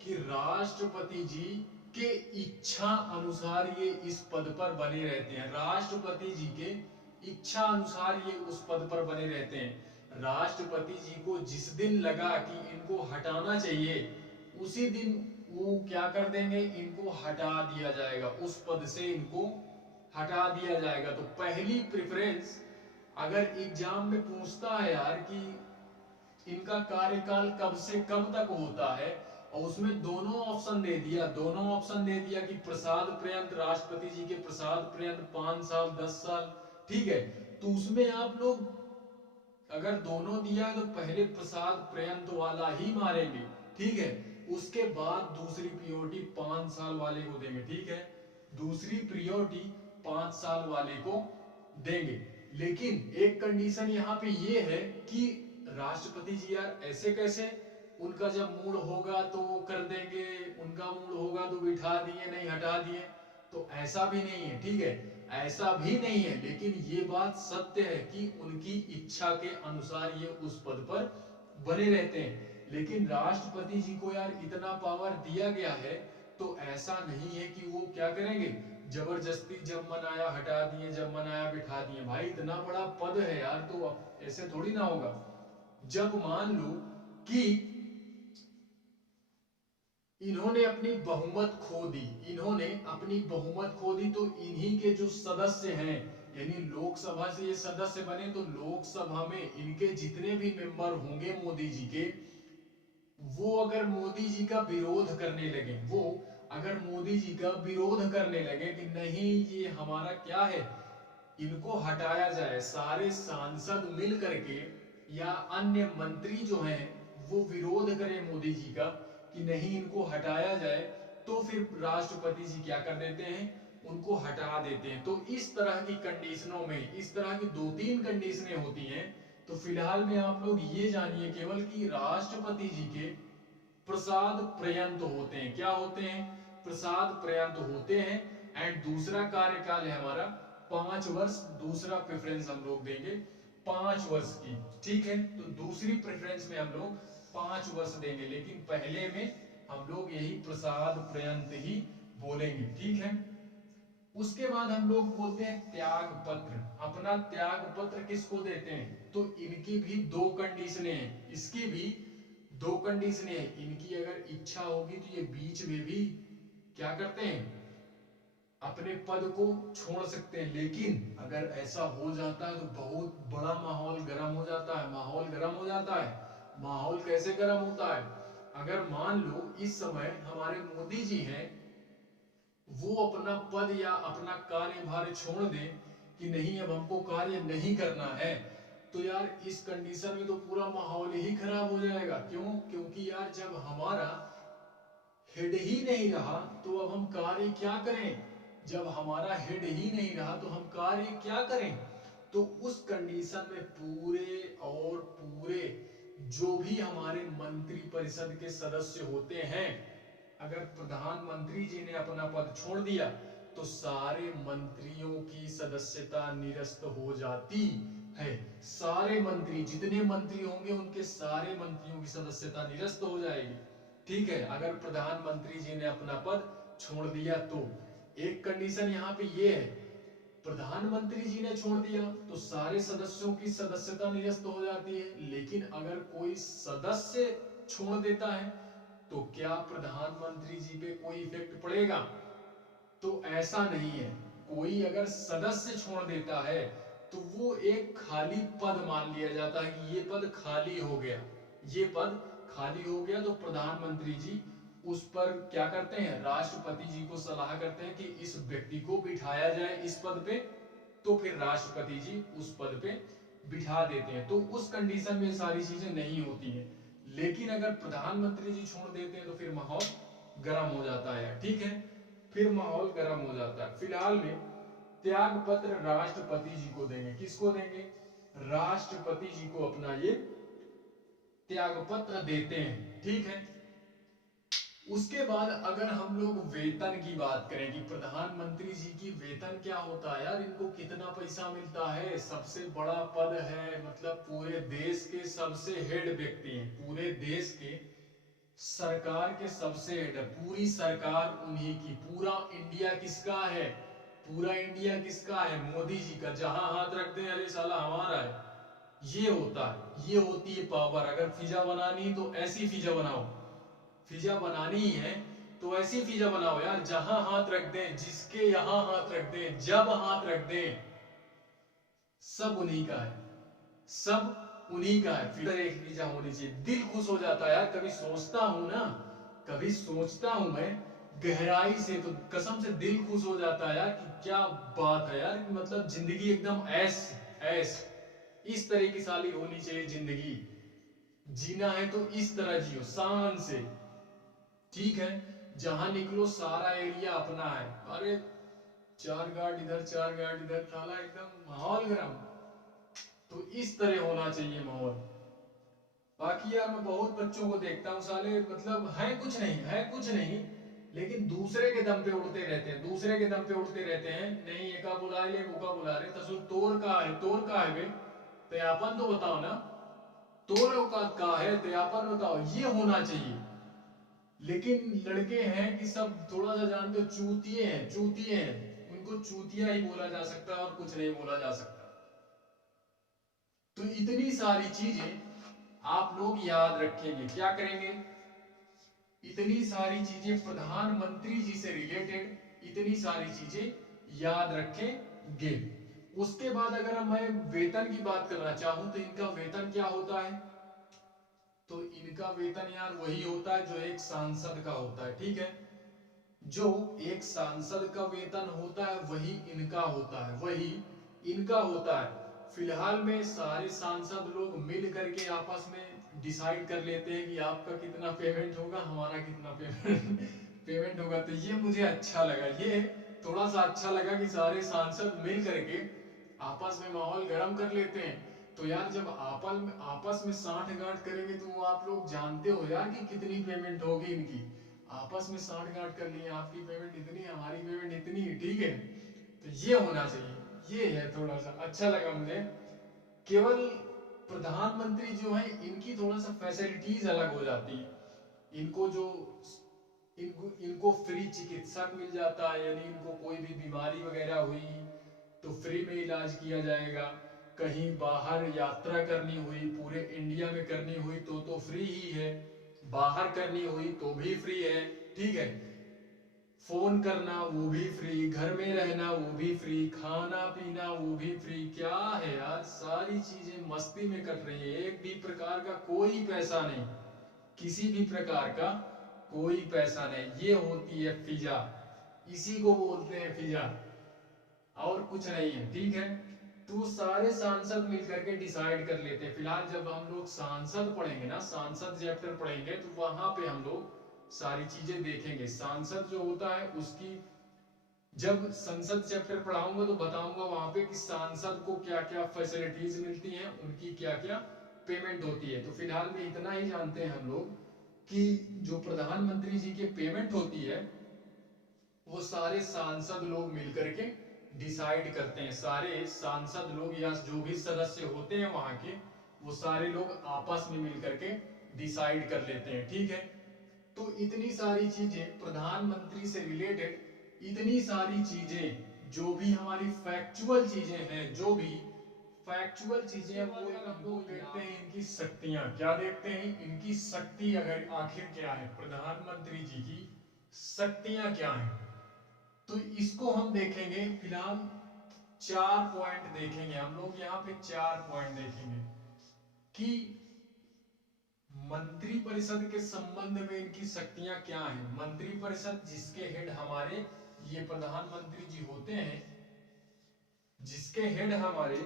कि राष्ट्रपति जी के इच्छा अनुसार ये इस पद पर बने रहते हैं। राष्ट्रपति जी के इच्छा अनुसार ये उस पद पर बने रहते हैं। राष्ट्रपति जी को जिस दिन लगा कि इनको हटाना चाहिए, उसी दिन वो क्या कर देंगे, इनको हटा दिया जाएगा, उस पद से इनको हटा दिया जाएगा। तो पहली प्रेफरेंस अगर एग्जाम में पूछता है यार कि इनका कार्यकाल कब से कब तक होता है, और उसमें दोनों ऑप्शन दे दिया, कि प्रसाद पर्यंत, राष्ट्रपति जी के प्रसाद पर्यंत 5 साल 10 साल, ठीक है। तो उसमें आप लोग अगर दोनों दिया है तो पहले प्रसाद पर्यंत वाला ही मारेंगे, ठीक है। उसके बाद दूसरी प्रायोरिटी 5 साल वाले को देंगे, ठीक है। दूसरी प्रायोरिटी 5 साल वाले को देंगे। लेकिन एक कंडीशन यहाँ पे ये है कि राष्ट्रपति जी यार ऐसे कैसे, उनका जब मूड होगा तो वो कर देंगे, उनका मूड होगा तो बिठा दिए, नहीं हटा दिए। तो ऐसा भी नहीं है, ठीक है, ऐसा भी नहीं है। लेकिन ये बात सत्य है कि उनकी इच्छा के अनुसार ये उस पद पर बने रहते हैं। लेकिन राष्ट्रपति जी को यार इतना पावर दिया गया है, तो ऐसा नहीं है कि वो क्या करेंगे, जबरदस्ती जब मन आया हटा दिए, जब मन आया बिठा दिए। भाई इतना बड़ा पद है यार, तो ऐसे थोड़ी ना होगा। जब मान लो कि इन्होंने अपनी बहुमत खो दी, तो इन्हीं के जो सदस्य हैं, यानी लोकसभा से ये सदस्य बने, तो लोकसभा में इनके जितने भी मेंबर होंगे मोदी जी के, वो अगर मोदी जी का विरोध करने लगे, कि नहीं ये हमारा क्या है, इनको हटाया जाए, सारे सांसद मिल करके या अन्य मंत्री जो हैं वो विरोध करें मोदी जी का कि नहीं इनको हटाया जाए, तो फिर राष्ट्रपति जी क्या कर देते हैं, उनको हटा देते हैं। तो इस तरह की कंडीशनों में, इस तरह की 2-3 कंडीशनें होती हैं। तो फिलहाल में आप लोग ये जानिए केवल कि राष्ट्रपति जी के प्रसाद पर्यंत होते हैं, क्या होते हैं, प्रसाद पर्यंत होते हैं। एंड दूसरा कार्यकाल है हमारा 5 वर्ष, दूसरा प्रेफरेंस हम लोग देंगे 5 वर्ष की, ठीक है। तो दूसरी प्रेफरेंस में हम लोग 5 वर्ष देंगे, लेकिन पहले में हम लोग यही प्रसाद पर्यंत ही बोलेंगे, ठीक है। उसके बाद हम लोग बोलते हैं त्याग पत्र। अपना त्याग पत्र किसको देते हैं, तो इनकी भी 2 कंडीशनें हैं, इसकी भी 2 कंडीशनें हैं। इनकी अगर इच्छा होगी तो ये बीच में भी क्या करते हैं, अपने पद को छोड़ सकते हैं। लेकिन अगर ऐसा हो जाता है तो बहुत बड़ा माहौल गर्म हो जाता है, माहौल कैसे गर्म होता है, अगर मान लो इस समय हमारे मोदी जी हैं, वो अपना पद या अपना कार्यभार छोड़ दें कि नहीं अब हमको कार्य नहीं करना है, तो यार इस कंडीशन में तो पूरा माहौल ही खराब हो जाएगा। क्यों? क्योंकि यार जब हमारा हेड ही नहीं रहा तो अब हम कार्य क्या करें, जब हमारा हेड ही नहीं रहा तो हम कार्य क्या करें। तो उस कंडीशन में पूरे जो भी हमारे मंत्री परिषद के सदस्य होते हैं, अगर प्रधानमंत्री जी ने अपना पद छोड़ दिया तो सारे मंत्रियों की सदस्यता निरस्त हो जाती है। सारे मंत्री, जितने मंत्री होंगे उनके सारे मंत्रियों की सदस्यता निरस्त हो जाएगी, ठीक है, अगर प्रधानमंत्री जी ने अपना पद छोड़ दिया तो। एक कंडीशन यहाँ पे ये है, प्रधानमंत्री जी ने छोड़ दिया तो सारे सदस्यों की सदस्यता निरस्त हो जाती है। लेकिन अगर कोई सदस्य छोड़ देता है तो क्या प्रधानमंत्री जी पे कोई इफेक्ट पड़ेगा, तो ऐसा नहीं है। कोई अगर सदस्य छोड़ देता है तो वो एक खाली पद मान लिया जाता है कि ये पद खाली हो गया, तो प्रधानमंत्री जी उस पर क्या करते हैं, राष्ट्रपति जी को सलाह करते हैं कि इस व्यक्ति को बिठाया जाए इस पद पे, तो फिर राष्ट्रपति जी उस पद पे बिठा देते हैं। तो उस कंडीशन में सारी चीजें नहीं होती हैं। लेकिन अगर प्रधानमंत्री जी छोड़ देते हैं तो फिर माहौल गर्म हो जाता है, ठीक है, फिर माहौल गर्म हो जाता है। फिलहाल में त्याग पत्र राष्ट्रपति जी को देंगे, किसको देंगे, राष्ट्रपति जी को अपना ये त्याग पत्र देते हैं, ठीक है। उसके बाद अगर हम लोग वेतन की बात करें कि प्रधानमंत्री जी की वेतन क्या होता है यार, इनको कितना पैसा मिलता है, सबसे बड़ा पद है, मतलब पूरे देश के सबसे हेड व्यक्ति हैं, पूरे देश के सरकार के सबसे हेड है, पूरी सरकार उन्हीं की, पूरा इंडिया किसका है, पूरा इंडिया किसका है, मोदी जी का, जहां हाथ रखते हैं अरे साला हमारा है, ये होता है, ये होती है पावर। अगर फिजा बनानी तो ऐसी फिजा बनाओ, फिजा बनानी ही है तो ऐसी फिजा बनाओ यार, जहां हाथ रख दें, जिसके यहां हाथ रख दें, जब हाथ रख दें, सब उन्हीं का है, सब उन्हीं का है। फिर एक फिजा होनी चाहिए, दिल खुश हो जाता है यार, कभी सोचता हूं ना, कभी सोचता हूं मैं गहराई से, तो कसम से दिल खुश हो जाता है यार कि क्या बात है यार, मतलब जिंदगी एकदम ऐस ऐस इस तरह की साली होनी चाहिए जिंदगी, जीना है तो इस तरह जियो शान से, ठीक है, जहां निकलो सारा एरिया अपना है, अरे चार गार्ड इधर चार गार्ड इधर, साला एकदम माहौल गरम, तो इस तरह होना चाहिए माहौल। बाकी यार मैं बहुत बच्चों को देखता हूँ साले, मतलब है कुछ नहीं, है कुछ नहीं, लेकिन दूसरे के दम पे उड़ते रहते हैं, दूसरे के दम पे उड़ते रहते हैं, नहीं एका बुला ले बुका बुला ले, तसुल तोर का है, तोर का है बे, तो यापन तो बताओ ना, तोर का है तो यापन बताओ, ये होना चाहिए। लेकिन लड़के हैं कि सब थोड़ा सा जानते हो, चूतिए हैं, चूतिए हैं, उनको चूतिया ही बोला जा सकता है और कुछ नहीं बोला जा सकता। तो इतनी सारी चीजें आप लोग याद रखेंगे, क्या करेंगे, इतनी सारी चीजें प्रधानमंत्री जी से रिलेटेड, इतनी सारी चीजें याद रखेंगे। उसके बाद अगर मैं वेतन की बात करना चाहूं तो इनका वेतन क्या होता है, तो इनका वेतन यार वही होता है जो एक सांसद का होता है, ठीक है, जो एक सांसद का वेतन होता है वही इनका होता है, वही इनका होता है। फिलहाल में सारे सांसद लोग मिल करके आपस में डिसाइड कर लेते हैं कि आपका कितना पेमेंट होगा, हमारा कितना पेमेंट पेमेंट होगा, तो ये मुझे अच्छा लगा, ये थोड़ा सा अच्छा लगा कि सारे सांसद मिल करके आपस में माहौल गर्म कर लेते हैं। तो यार जब आपस में साठ गांठ करेंगे तो वो आप लोग जानते हो यार कि कितनी पेमेंट होगी इनकी, आपस में साठ गांठ कर लिए, आपकी पेमेंट इतनी हमारी पेमेंट इतनी, ठीक है, तो ये होना चाहिए, ये है थोड़ा सा अच्छा लगा मुझे। केवल प्रधानमंत्री जो है इनकी थोड़ा सा फैसिलिटीज अलग हो जाती है, इनको जो इनको इनको फ्री चिकित्सक मिल जाता है, यानी इनको कोई भी बीमारी वगैरह हुई तो फ्री में इलाज किया जाएगा, कहीं बाहर यात्रा करनी हुई, पूरे इंडिया में करनी हुई तो फ्री ही है, बाहर करनी हुई तो भी फ्री है, ठीक है, फोन करना वो भी फ्री, घर में रहना वो भी फ्री, खाना पीना वो भी फ्री, क्या है यार, सारी चीजें मस्ती में कट रही है, एक भी प्रकार का कोई पैसा नहीं, किसी भी प्रकार का कोई पैसा नहीं, ये होती है फिजा, इसी को बोलते हैं फिजा, और कुछ नहीं है, ठीक है। तो सारे सांसद मिलकर के डिसाइड कर लेते हैं। फिलहाल जब हम लोग सांसद पढ़ेंगे ना, सांसद चैप्टर पढ़ेंगे, तो वहां पे हम लोग सारी चीजें देखेंगे, सांसद जो होता है उसकी, जब संसद चैप्टर पढ़ाऊंगा तो बताऊंगा वहां पे कि सांसद को क्या क्या फैसिलिटीज मिलती हैं, उनकी क्या क्या पेमेंट होती है। तो फिलहाल में इतना ही जानते हैं हम लोग कि जो प्रधानमंत्री जी की पेमेंट होती है वो सारे सांसद लोग मिलकर के डिसाइड करते हैं, सारे सांसद लोग या जो भी सदस्य होते हैं वहां के, वो सारे लोग आपस में मिलकर के डिसाइड कर लेते हैं, ठीक है। तो इतनी सारी चीजें प्रधानमंत्री से रिलेटेड, इतनी सारी चीजें जो भी हमारी फैक्चुअल चीजें हैं, जो भी फैक्चुअल चीजें हैं, वो हम लोग देखते हैं इनकी शक्तियां, क्या देखते हैं इनकी शक्ति, अगर आखिर क्या है प्रधानमंत्री जी की शक्तियां क्या हैं, तो इसको हम देखेंगे। फिलहाल चार पॉइंट देखेंगे हम लोग, यहाँ पे चार पॉइंट देखेंगे कि मंत्री परिषद के संबंध में इनकी शक्तियां क्या हैं। मंत्री परिषद जिसके हेड हमारे ये प्रधानमंत्री जी होते हैं, जिसके हेड हमारे,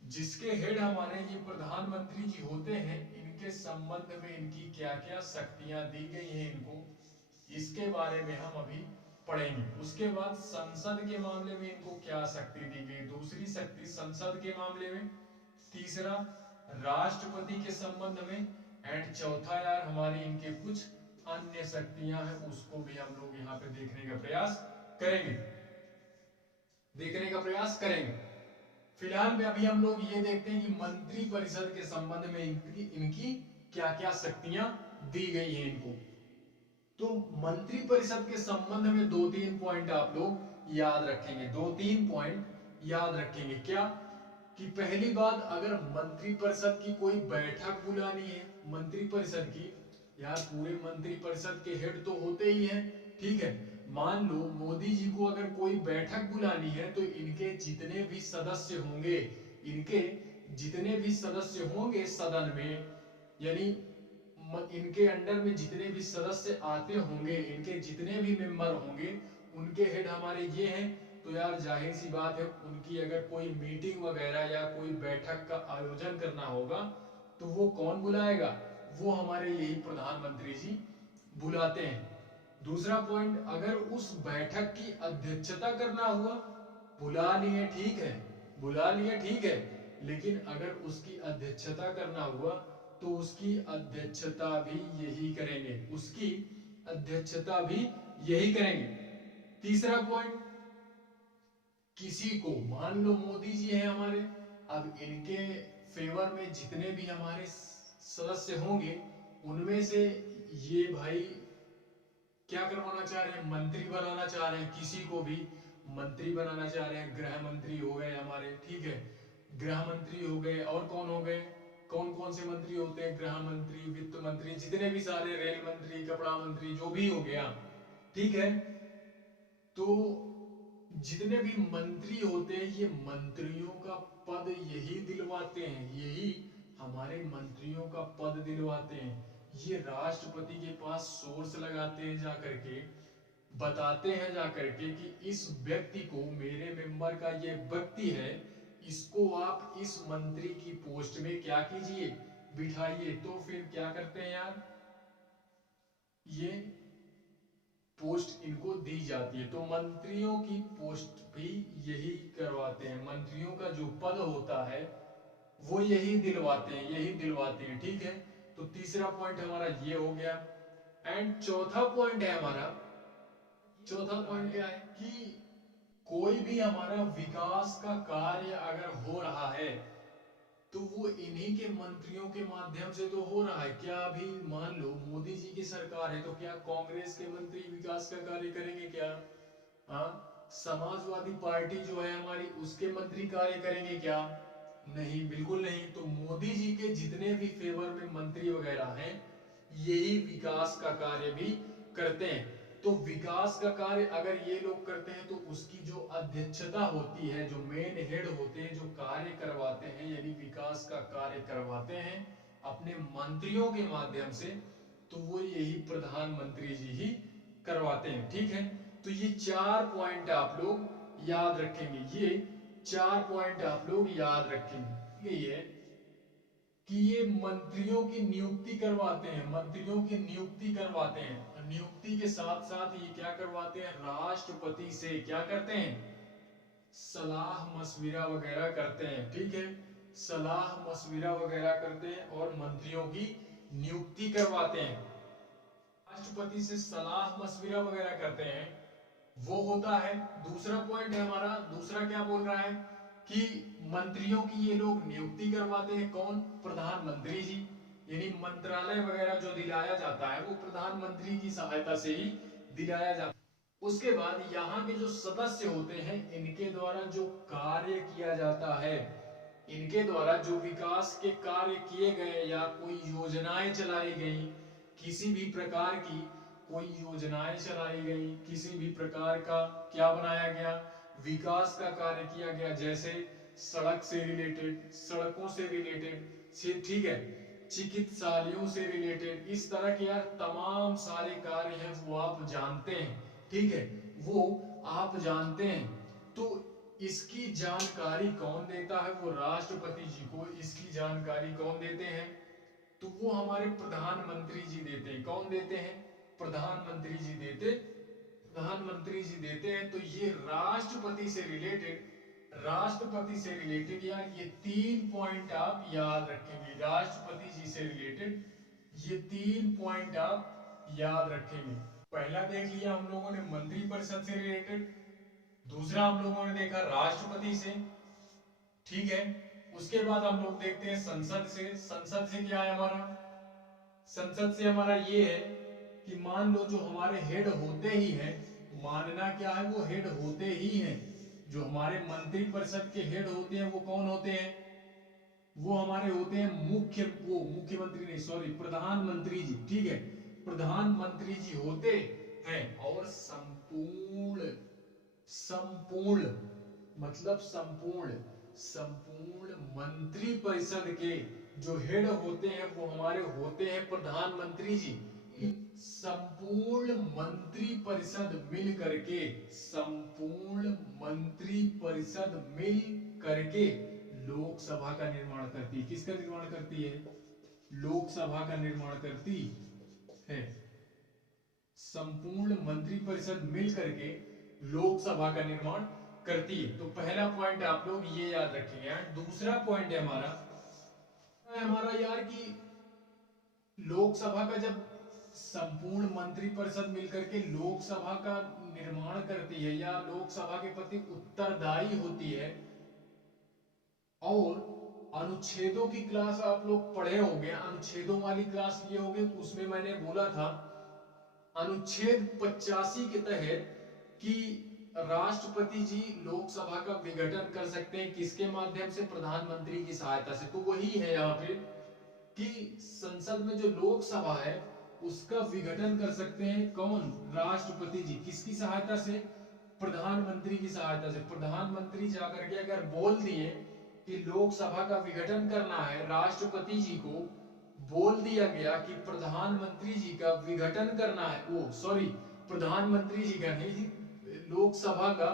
जिसके हेड हमारे ये प्रधानमंत्री जी होते हैं, इनके संबंध में इनकी क्या क्या शक्तियां दी गई हैं इनको, इसके बारे में हम अभी पढ़ेंगे। उसके बाद संसद के मामले में इनको क्या शक्ति दी गई, दूसरी शक्ति संसद के मामले में, तीसरा राष्ट्रपति के संबंध में। एंड चौथा यार हमारी इनके कुछ अन्य शक्तियां हैं, उसको भी हम लोग यहाँ पे देखने का प्रयास करेंगे, देखने का प्रयास करेंगे। फिलहाल में अभी हम लोग ये देखते हैं कि मंत्री परिषद के संबंध में इनकी क्या क्या शक्तियां दी गई हैं इनको। तो मंत्री परिषद के संबंध में दो तीन पॉइंट आप लोग याद रखेंगे, दो तीन पॉइंट याद रखेंगे। क्या कि पहली बात, अगर मंत्री परिषद की कोई बैठक बुलानी है मंत्री परिषद की, यार पूरे मंत्री परिषद के हेड तो होते ही हैं, ठीक है। मान लो मोदी जी को अगर कोई बैठक बुलानी है तो इनके जितने भी सदस्य होंगे, इनके जितने भी सदस्य होंगे सदन में, यानी इनके अंडर में जितने भी सदस्य आते होंगे, इनके जितने भी मेंबर होंगे, उनके हेड हमारे ये हैं। तो यार जाहिर सी बात है, उनकी अगर कोई मीटिंग वगैरह या कोई बैठक का आयोजन करना होगा तो वो कौन बुलाएगा? वो हमारे यही प्रधानमंत्री जी बुलाते हैं। दूसरा पॉइंट, अगर उस बैठक की अध्यक्षता करना हुआ, बुला लिए ठीक है, बुला लिए ठीक है, लेकिन अगर उसकी अध्यक्षता करना हुआ तो उसकी अध्यक्षता भी यही करेंगे, उसकी अध्यक्षता भी यही करेंगे। तीसरा पॉइंट, किसी को मान लो मोदी जी हैं हमारे, अब इनके फेवर में जितने भी हमारे सदस्य होंगे उनमें से ये भाई क्या करवाना चाह रहे हैं, मंत्री बनाना चाह रहे हैं, किसी को भी मंत्री बनाना चाह रहे हैं। गृह मंत्री हो गए हमारे, ठीक है, गृह मंत्री हो गए, और कौन हो गए, कौन कौन से मंत्री होते हैं, गृह मंत्री, वित्त मंत्री, जितने भी सारे, रेल मंत्री, कपड़ा मंत्री, जो भी हो गया, ठीक है। तो जितने भी मंत्री होते हैं ये मंत्रियों का पद यही दिलवाते हैं, यही हमारे मंत्रियों का पद दिलवाते हैं। ये राष्ट्रपति के पास सोर्स लगाते हैं जाकर के, बताते हैं जाकर के कि इस व्यक्ति को, मेरे मेंबर का ये व्यक्ति है, इसको आप इस मंत्री की पोस्ट में क्या कीजिए, बिठाइए। तो फिर क्या करते हैं यार, ये पोस्ट इनको दी जाती है। तो मंत्रियों की पोस्ट भी यही करवाते हैं, मंत्रियों का जो पद होता है वो यही दिलवाते हैं, यही दिलवाते हैं, ठीक है। तो तीसरा पॉइंट हमारा ये हो गया। एंड चौथा पॉइंट है हमारा, चौथा पॉइंट क्या है कि कोई भी हमारा विकास का कार्य अगर हो रहा है तो वो इन्हीं के मंत्रियों के माध्यम से तो हो रहा है। क्या अभी मान लो मोदी जी की सरकार है तो क्या कांग्रेस के मंत्री विकास का कार्य करेंगे क्या? हाँ, समाजवादी पार्टी जो है हमारी, उसके मंत्री कार्य करेंगे क्या? नहीं, बिल्कुल नहीं। तो मोदी जी के जितने भी फेवर में मंत्री वगैरह हैं यही विकास का कार्य भी करते हैं। तो विकास का कार्य अगर ये लोग करते हैं तो उसकी जो अध्यक्षता होती है, जो मेन हेड होते हैं, जो कार्य करवाते हैं, यानी विकास का कार्य करवाते हैं अपने मंत्रियों के माध्यम से, तो वो यही प्रधानमंत्री जी ही करवाते हैं, ठीक है। तो ये चार पॉइंट आप लोग याद रखेंगे, ये चार पॉइंट आप लोग याद रखेंगे। ये कि ये मंत्रियों की नियुक्ति करवाते हैं, मंत्रियों की नियुक्ति करवाते हैं, नियुक्ति के साथ साथ ये क्या करवाते हैं, राष्ट्रपति से क्या करते हैं, सलाह मशविरा वगैरह करते हैं, ठीक है, सलाह मशविरा वगैरह करते हैं और मंत्रियों की नियुक्ति करवाते हैं। राष्ट्रपति से सलाह मशविरा वगैरह करते हैं, वो होता है। दूसरा पॉइंट है हमारा, दूसरा क्या बोल रहा है कि मंत्रियों की ये लोग नियुक्ति करवाते हैं, कौन, प्रधानमंत्री जी, यानी मंत्रालय वगैरह जो दिलाया जाता है वो प्रधानमंत्री की सहायता से ही दिलाया जाता है। उसके बाद यहाँ के जो सदस्य होते हैं इनके द्वारा जो कार्य किया जाता है, इनके द्वारा जो विकास के कार्य किए गए या कोई योजनाएं चलाई गई, किसी भी प्रकार की कोई योजनाएं चलाई गई, किसी भी प्रकार का क्या बनाया गया, विकास का कार्य किया गया, जैसे सड़क से रिलेटेड, सड़कों से रिलेटेड, ठीक है, चिकित्सालयों से रिलेटेड, इस तरह के यार तमाम सारे कार्य हैं वो आप जानते हैं, ठीक है, वो आप जानते हैं। तो इसकी जानकारी कौन देता है, वो राष्ट्रपति जी को इसकी जानकारी कौन देते हैं, तो वो हमारे प्रधानमंत्री जी देते हैं। कौन देते हैं, प्रधानमंत्री जी देते, प्रधानमंत्री जी देते हैं। तो ये राष्ट्रपति से रिलेटेड, राष्ट्रपति से रिलेटेड यार ये 3 पॉइंट आप याद रखेंगे। राष्ट्रपति जी से रिलेटेड ये 3 पॉइंट आप याद रखेंगे। पहला देख लिया हम लोगों ने मंत्रिपरिषद से रिलेटेड, दूसरा हम लोगों ने देखा राष्ट्रपति से, ठीक है। उसके बाद हम लोग देखते हैं संसद से। संसद से क्या है हमारा? संसद से हमारा ये है कि मान लो जो हमारे हेड होते ही हैं, मानना क्या है, वो हेड होते ही हैं, जो हमारे मंत्रिपरिषद के हेड होते हैं वो कौन होते हैं? वो हमारे होते हैं मुख्यमंत्री नहीं, सॉरी, प्रधानमंत्री जी, ठीक है। प्रधानमंत्री जी होते हैं। और संपूर्ण, संपूर्ण मतलब संपूर्ण, संपूर्ण मंत्री परिषद के जो हेड होते हैं वो हमारे होते हैं प्रधानमंत्री जी। संपूर्ण मंत्री परिषद मिल करके, संपूर्ण मंत्री परिषद मिल करके लोकसभा का निर्माण करती है। किसका निर्माण करती है? लोकसभा का निर्माण करती है। संपूर्ण मंत्रिपरिषद मिल करके लोकसभा का निर्माण करती है। तो पहला पॉइंट आप लोग ये याद रखेंगे। दूसरा पॉइंट है हमारा यार कि लोकसभा का जब संपूर्ण मंत्रिपरिषद मिलकर के लोकसभा का निर्माण करती है या लोकसभा के प्रति उत्तरदायी होती है, और अनुच्छेदों की क्लास आप लोग पढ़े होंगे, अनुच्छेदों वाली क्लास लिए होंगे, तो उसमें मैंने बोला था अनुच्छेद 85 के तहत कि राष्ट्रपति जी लोकसभा का विघटन कर सकते हैं किसके माध्यम से? प्रधानमंत्री की सहायता से। तो वही है यहाँ पे कि संसद में जो लोकसभा है उसका विघटन कर सकते हैं कौन? राष्ट्रपति जी। किसकी सहायता से? प्रधानमंत्री की सहायता से। प्रधानमंत्री जाकर के अगर बोल दिए कि लोकसभा का विघटन करना है, राष्ट्रपति जी को बोल दिया गया कि प्रधानमंत्री जी का विघटन करना है, वो सॉरी, प्रधानमंत्री जी का नहीं, लोकसभा का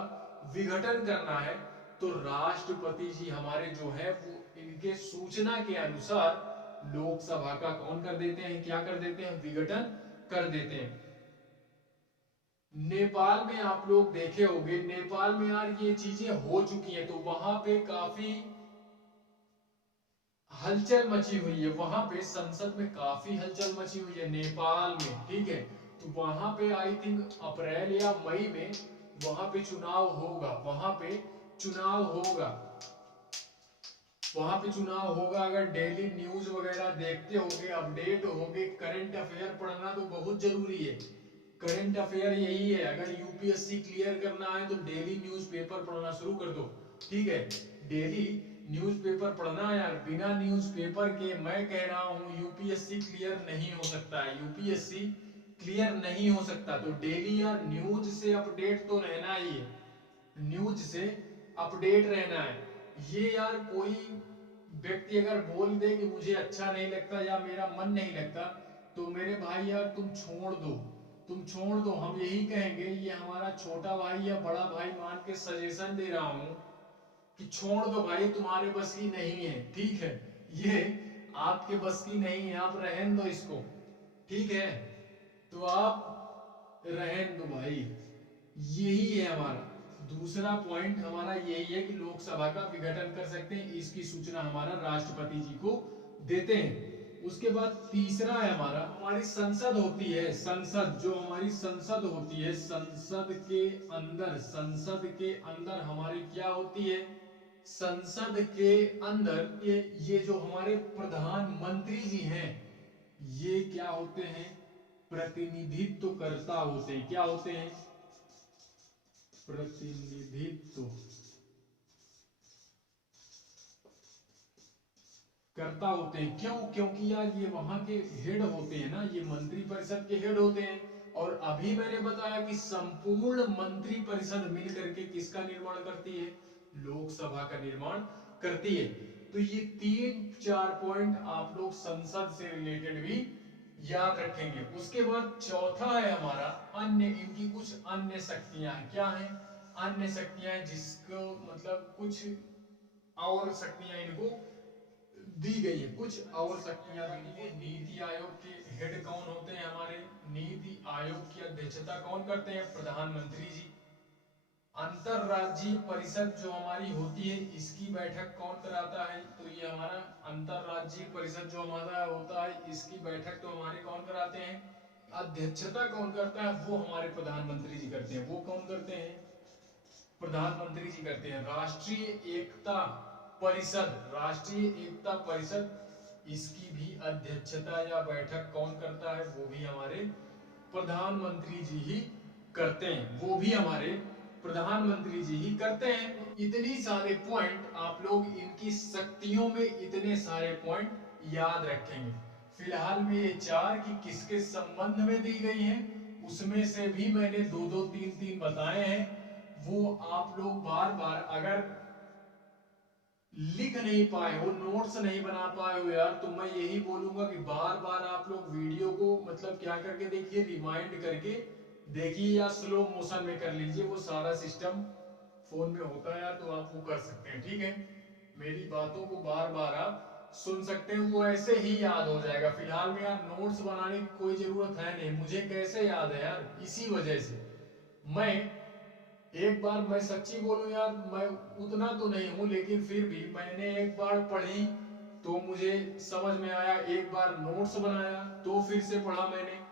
विघटन करना है, तो राष्ट्रपति जी हमारे जो है वो इनके सूचना के अनुसार लोकसभा का कौन कर देते हैं? क्या कर देते हैं? विघटन कर देते हैं। नेपाल में आप लोग देखे होंगे, नेपाल में यार ये चीजें हो चुकी हैं, तो वहां पे काफी हलचल मची हुई है। वहां पे संसद में काफी हलचल मची हुई है नेपाल में, ठीक है। तो वहां पे आई थिंक अप्रैल या मई में वहां पे चुनाव होगा, वहां पे चुनाव होगा, वहां पे चुनाव होगा। अगर डेली न्यूज वगैरह देखते होंगे, अपडेट होंगे, करंट अफेयर पढ़ना तो बहुत जरूरी है। करंट अफेयर यही है, अगर यूपीएससी क्लियर करना है तो डेली न्यूज़पेपर पढ़ना शुरू कर दो, ठीक है। डेली न्यूज़पेपर पढ़ना यार, बिना न्यूज़पेपर के मैं कह रहा हूं यूपीएससी क्लियर नहीं हो सकता है, यूपीएससी क्लियर नहीं हो सकता। तो डेली यार न्यूज से अपडेट तो रहना ही है, न्यूज से अपडेट रहना है। ये यार कोई व्यक्ति अगर बोल दे कि मुझे अच्छा नहीं लगता या मेरा मन नहीं लगता, तो मेरे भाई यार तुम छोड़ दो, तुम छोड़ दो। हम यही कहेंगे, ये हमारा छोटा भाई या बड़ा भाई मान के सजेशन दे रहा हूं कि छोड़ दो भाई, तुम्हारे बस की नहीं है, ठीक है। ये आपके बस की नहीं है, आप रहन दो इसको, ठीक है। तो आप रहन दो भाई, यही है हमारा दूसरा पॉइंट। हमारा यही है कि लोकसभा का विघटन कर सकते हैं, इसकी सूचना हमारा राष्ट्रपति जी को देते हैं। उसके बाद तीसरा है हमारा, हमारी संसद होती है, संसद जो हमारी संसद होती है, संसद के अंदर, संसद के अंदर हमारी क्या होती है? संसद के अंदर ये जो हमारे प्रधानमंत्री जी हैं, ये क्या होते हैं? प्रतिनिधित्व करता होते हैं। क्या होते हैं? प्रतिनिधित्व करता होते हैं। क्यों? क्योंकि यार ये वहां के हेड होते हैं ना, ये मंत्री परिषद के हेड होते हैं। और अभी मैंने बताया कि संपूर्ण मंत्री परिषद मिलकर के किसका निर्माण करती है? लोकसभा का निर्माण करती है। तो ये 3-4 पॉइंट आप लोग संसद से रिलेटेड भी याद रखेंगे। उसके बाद चौथा है हमारा अन्य, इनकी कुछ अन्य शक्तियां हैं। क्या है? अन्य शक्तियां, जिसको मतलब कुछ और शक्तियां इनको दी गई है, कुछ और शक्तियां दी गई है। नीति आयोग के हेड कौन होते हैं हमारे? नीति आयोग की अध्यक्षता कौन करते हैं? प्रधानमंत्री जी। अंतरराज्यीय परिषद जो हमारी होती है इसकी बैठक कौन कराता है? तो ये हमारा अंतरराज्यीय परिषद जो हमारा होता है इसकी बैठक तो हमारे कौन कराते हैं? अध्यक्षता कौन करता है? वो हमारे प्रधानमंत्री जी करते हैं। वो कौन करते हैं? प्रधानमंत्री जी करते हैं। राष्ट्रीय एकता परिषद, राष्ट्रीय एकता परिषद इसकी भी अध्यक्षता या बैठक कौन करता है? वो भी हमारे प्रधानमंत्री जी ही करते हैं। वो भी हमारे प्रधानमंत्री जी ही करते हैं। इतनी सारे पॉइंट आप लोग इनकी शक्तियों में इतने सारे पॉइंट याद रखेंगे। फिलहाल में ये चार की किसके संबंध में दी गई हैं, उसमें से भी मैंने दो दो तीन तीन बताए हैं। वो आप लोग बार बार अगर लिख नहीं पाए हो, नोट्स नहीं बना पाए हो यार, तो मैं यही बोलूंगा कि बार बार आप लोग वीडियो को मतलब क्या करके देखिए, रिमाइंड करके देखिए या स्लो मोशन में कर लीजिए। वो सारा सिस्टम फोन में होता है यार, तो आप वो कर सकते हैं। ठीक है, मेरी बातों को बार बार आप सुन सकते हैं, वो ऐसे ही याद हो जाएगा। फिलहाल में यार नोट्स बनाने की कोई जरूरत है नहीं। मुझे कैसे याद है यार, इसी वजह से मैं एक बार, मैं सच्ची बोलूं यार, मैं उतना तो नहीं हूं, लेकिन फिर भी मैंने एक बार पढ़ी तो मुझे समझ में आया, एक बार नोट्स बनाया तो फिर से पढ़ा मैंने।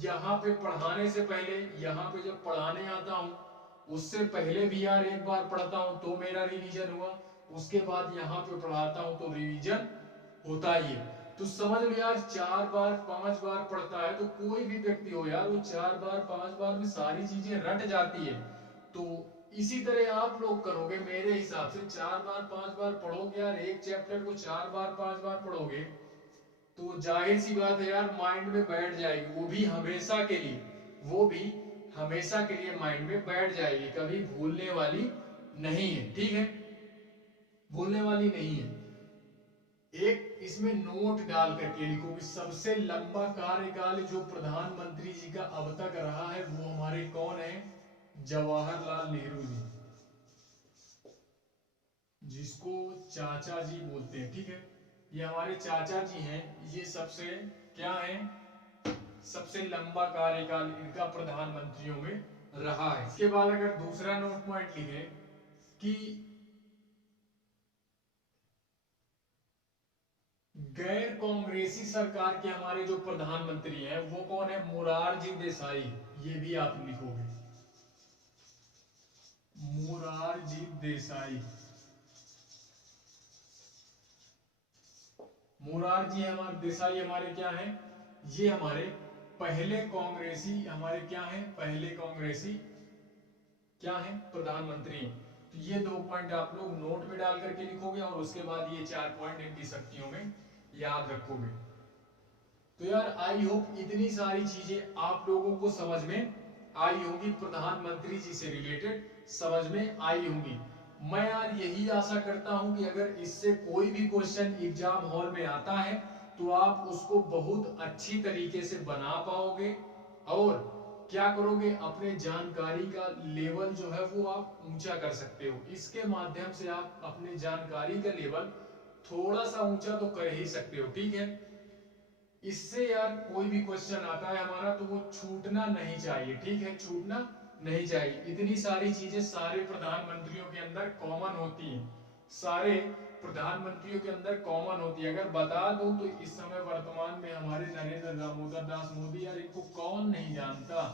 यहाँ पे पढ़ाने से पहले, यहाँ पे जब पढ़ाने आता हूँ उससे पहले भी यार एक बार पढ़ता हूँ तो मेरा रिवीजन हुआ। उसके बाद यहाँ पे पढ़ाता हूँ तो रिवीजन होता ही है। तो समझ लो यार, 4 बार 5 बार पढ़ता है तो कोई भी व्यक्ति हो यार, वो 4 बार 5 बार में सारी चीजें रट जाती है। तो इसी तरह आप लोग करोगे मेरे हिसाब से, 4 बार 5 बार पढ़ोगे यार, एक चैप्टर को 4 बार 5 बार पढ़ोगे तो जाहिर सी बात है यार माइंड में बैठ जाएगी, वो भी हमेशा के लिए, वो भी हमेशा के लिए माइंड में बैठ जाएगी, कभी भूलने वाली नहीं है। ठीक है, भूलने वाली नहीं है। एक इसमें नोट डाल करके लिखो कि सबसे लंबा कार्यकाल जो प्रधानमंत्री जी का अब तक रहा है वो हमारे कौन है? जवाहरलाल नेहरू जी, जिसको चाचा जी बोलते हैं। ठीक है, ये हमारे चाचा जी हैं। ये सबसे क्या है? सबसे लंबा कार्यकाल इनका प्रधानमंत्रियों में रहा है। इसके बाद अगर दूसरा नोट पॉइंट लिखे कि गैर कांग्रेसी सरकार के हमारे जो प्रधानमंत्री हैं वो कौन है? मोरारजी देसाई। ये भी आप लिखोगे, मोरारजी देसाई। मोरारजी हमारे देसाई हमारे क्या हैं? ये हमारे पहले कांग्रेसी, हमारे क्या हैं? पहले कांग्रेसी क्या है? प्रधानमंत्री। तो ये 2 पॉइंट आप लोग नोट में डाल करके लिखोगे और उसके बाद ये 4 पॉइंट इनकी शक्तियों में याद रखोगे। तो यार आई होप इतनी सारी चीजें आप लोगों को समझ में आई होंगी, प्रधानमंत्री जी से रिलेटेड समझ में आई होंगी। मैं यार यही आशा करता हूं कि अगर इससे कोई भी क्वेश्चन एग्जाम हॉल में आता है तो आप उसको बहुत अच्छी तरीके से बना पाओगे और क्या करोगे, अपने जानकारी का लेवल जो है वो आप ऊंचा कर सकते हो। इसके माध्यम से आप अपने जानकारी का लेवल थोड़ा सा ऊंचा तो कर ही सकते हो। ठीक है, इससे यार कोई भी क्वेश्चन आता है हमारा तो वो छूटना नहीं चाहिए। ठीक है, छूटना नहीं चाहिए। इतनी सारी चीजें सारे प्रधानमंत्रियों के अंदर कॉमन होती हैं, सारे प्रधानमंत्रियों के अंदर कॉमन होती है। अगर बता दूं तो इस समय वर्तमान में हमारे नरेंद्र दामोदर दास मोदी, यार इनको कौन नहीं जानता,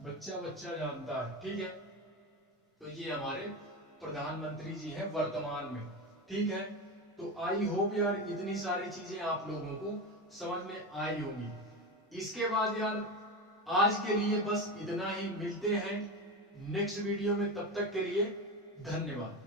बच्चा बच्चा जानता है। ठीक है, तो ये हमारे प्रधानमंत्री जी हैं वर्तमान में। ठीक है, तो आई होप यार इतनी सारी चीजें आप लोगों को समझ में आई होंगी। इसके बाद यार आज के लिए बस इतना ही, मिलते हैं नेक्स्ट वीडियो में, तब तक के लिए धन्यवाद।